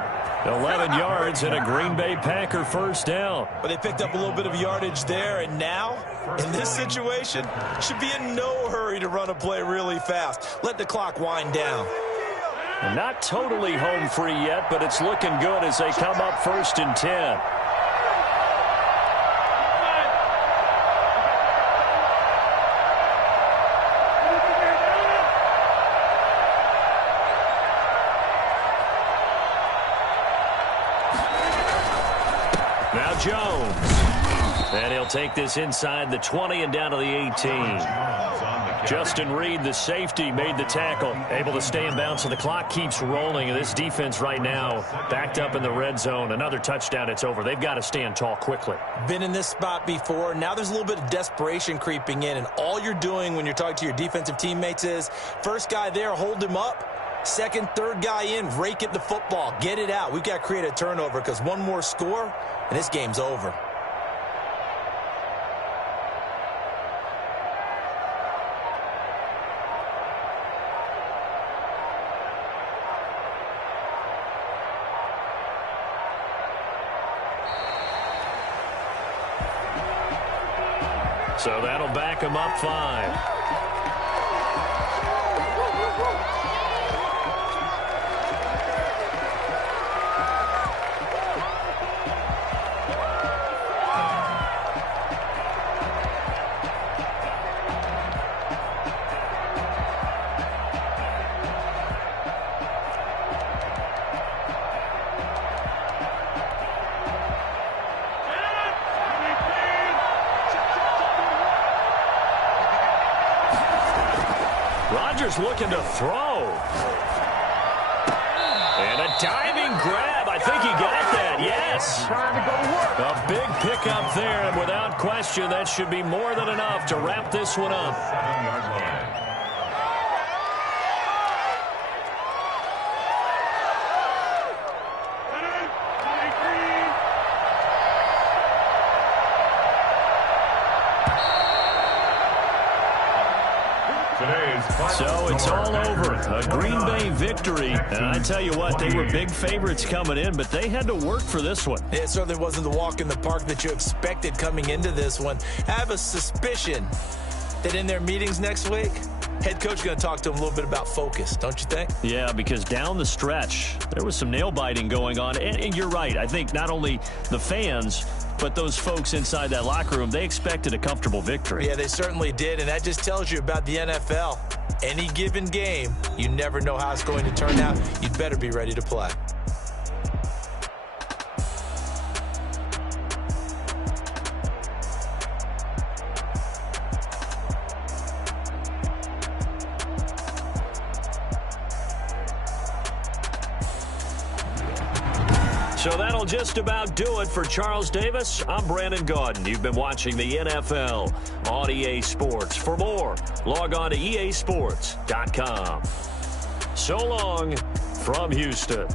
11 yards and a Green Bay Packer first down. But they picked up a little bit of yardage there, and now, in this situation, should be in no hurry to run a play really fast. Let the clock wind down. Not totally home free yet, but it's looking good as they come up 1st and 10. Now Jones. And he'll take this inside the 20 and down to the 18. Justin Reed, the safety, made the tackle. Able to stay in bounds, so the clock keeps rolling. And this defense right now backed up in the red zone. Another touchdown, it's over. They've got to stand tall quickly. Been in this spot before. Now there's a little bit of desperation creeping in. And all you're doing when you're talking to your defensive teammates is, first guy there, hold him up. Second, third guy in, rake at the football. Get it out. We've got to create a turnover because one more score, and this game's over. So that'll back him up 5. Looking to throw. And a diving grab. I think he got that. Yes. A big pickup there, and without question, that should be more than enough to wrap this one up. So it's all over. A Green Bay victory. And I tell you what, they were big favorites coming in, but they had to work for this one. It certainly wasn't the walk in the park that you expected coming into this one. I have a suspicion that in their meetings next week, head coach is going to talk to them a little bit about focus, don't you think? Yeah, because down the stretch, there was some nail-biting going on. And you're right. I think not only the fans, but those folks inside that locker room, they expected a comfortable victory. Yeah, they certainly did, and that just tells you about the NFL. Any given game, you never know how it's going to turn out. You'd better be ready to play. So that'll just about do it for Charles Davis. I'm Brandon Gaudin. You've been watching the NFL on EA Sports. For more, log on to easports.com. So long from Houston.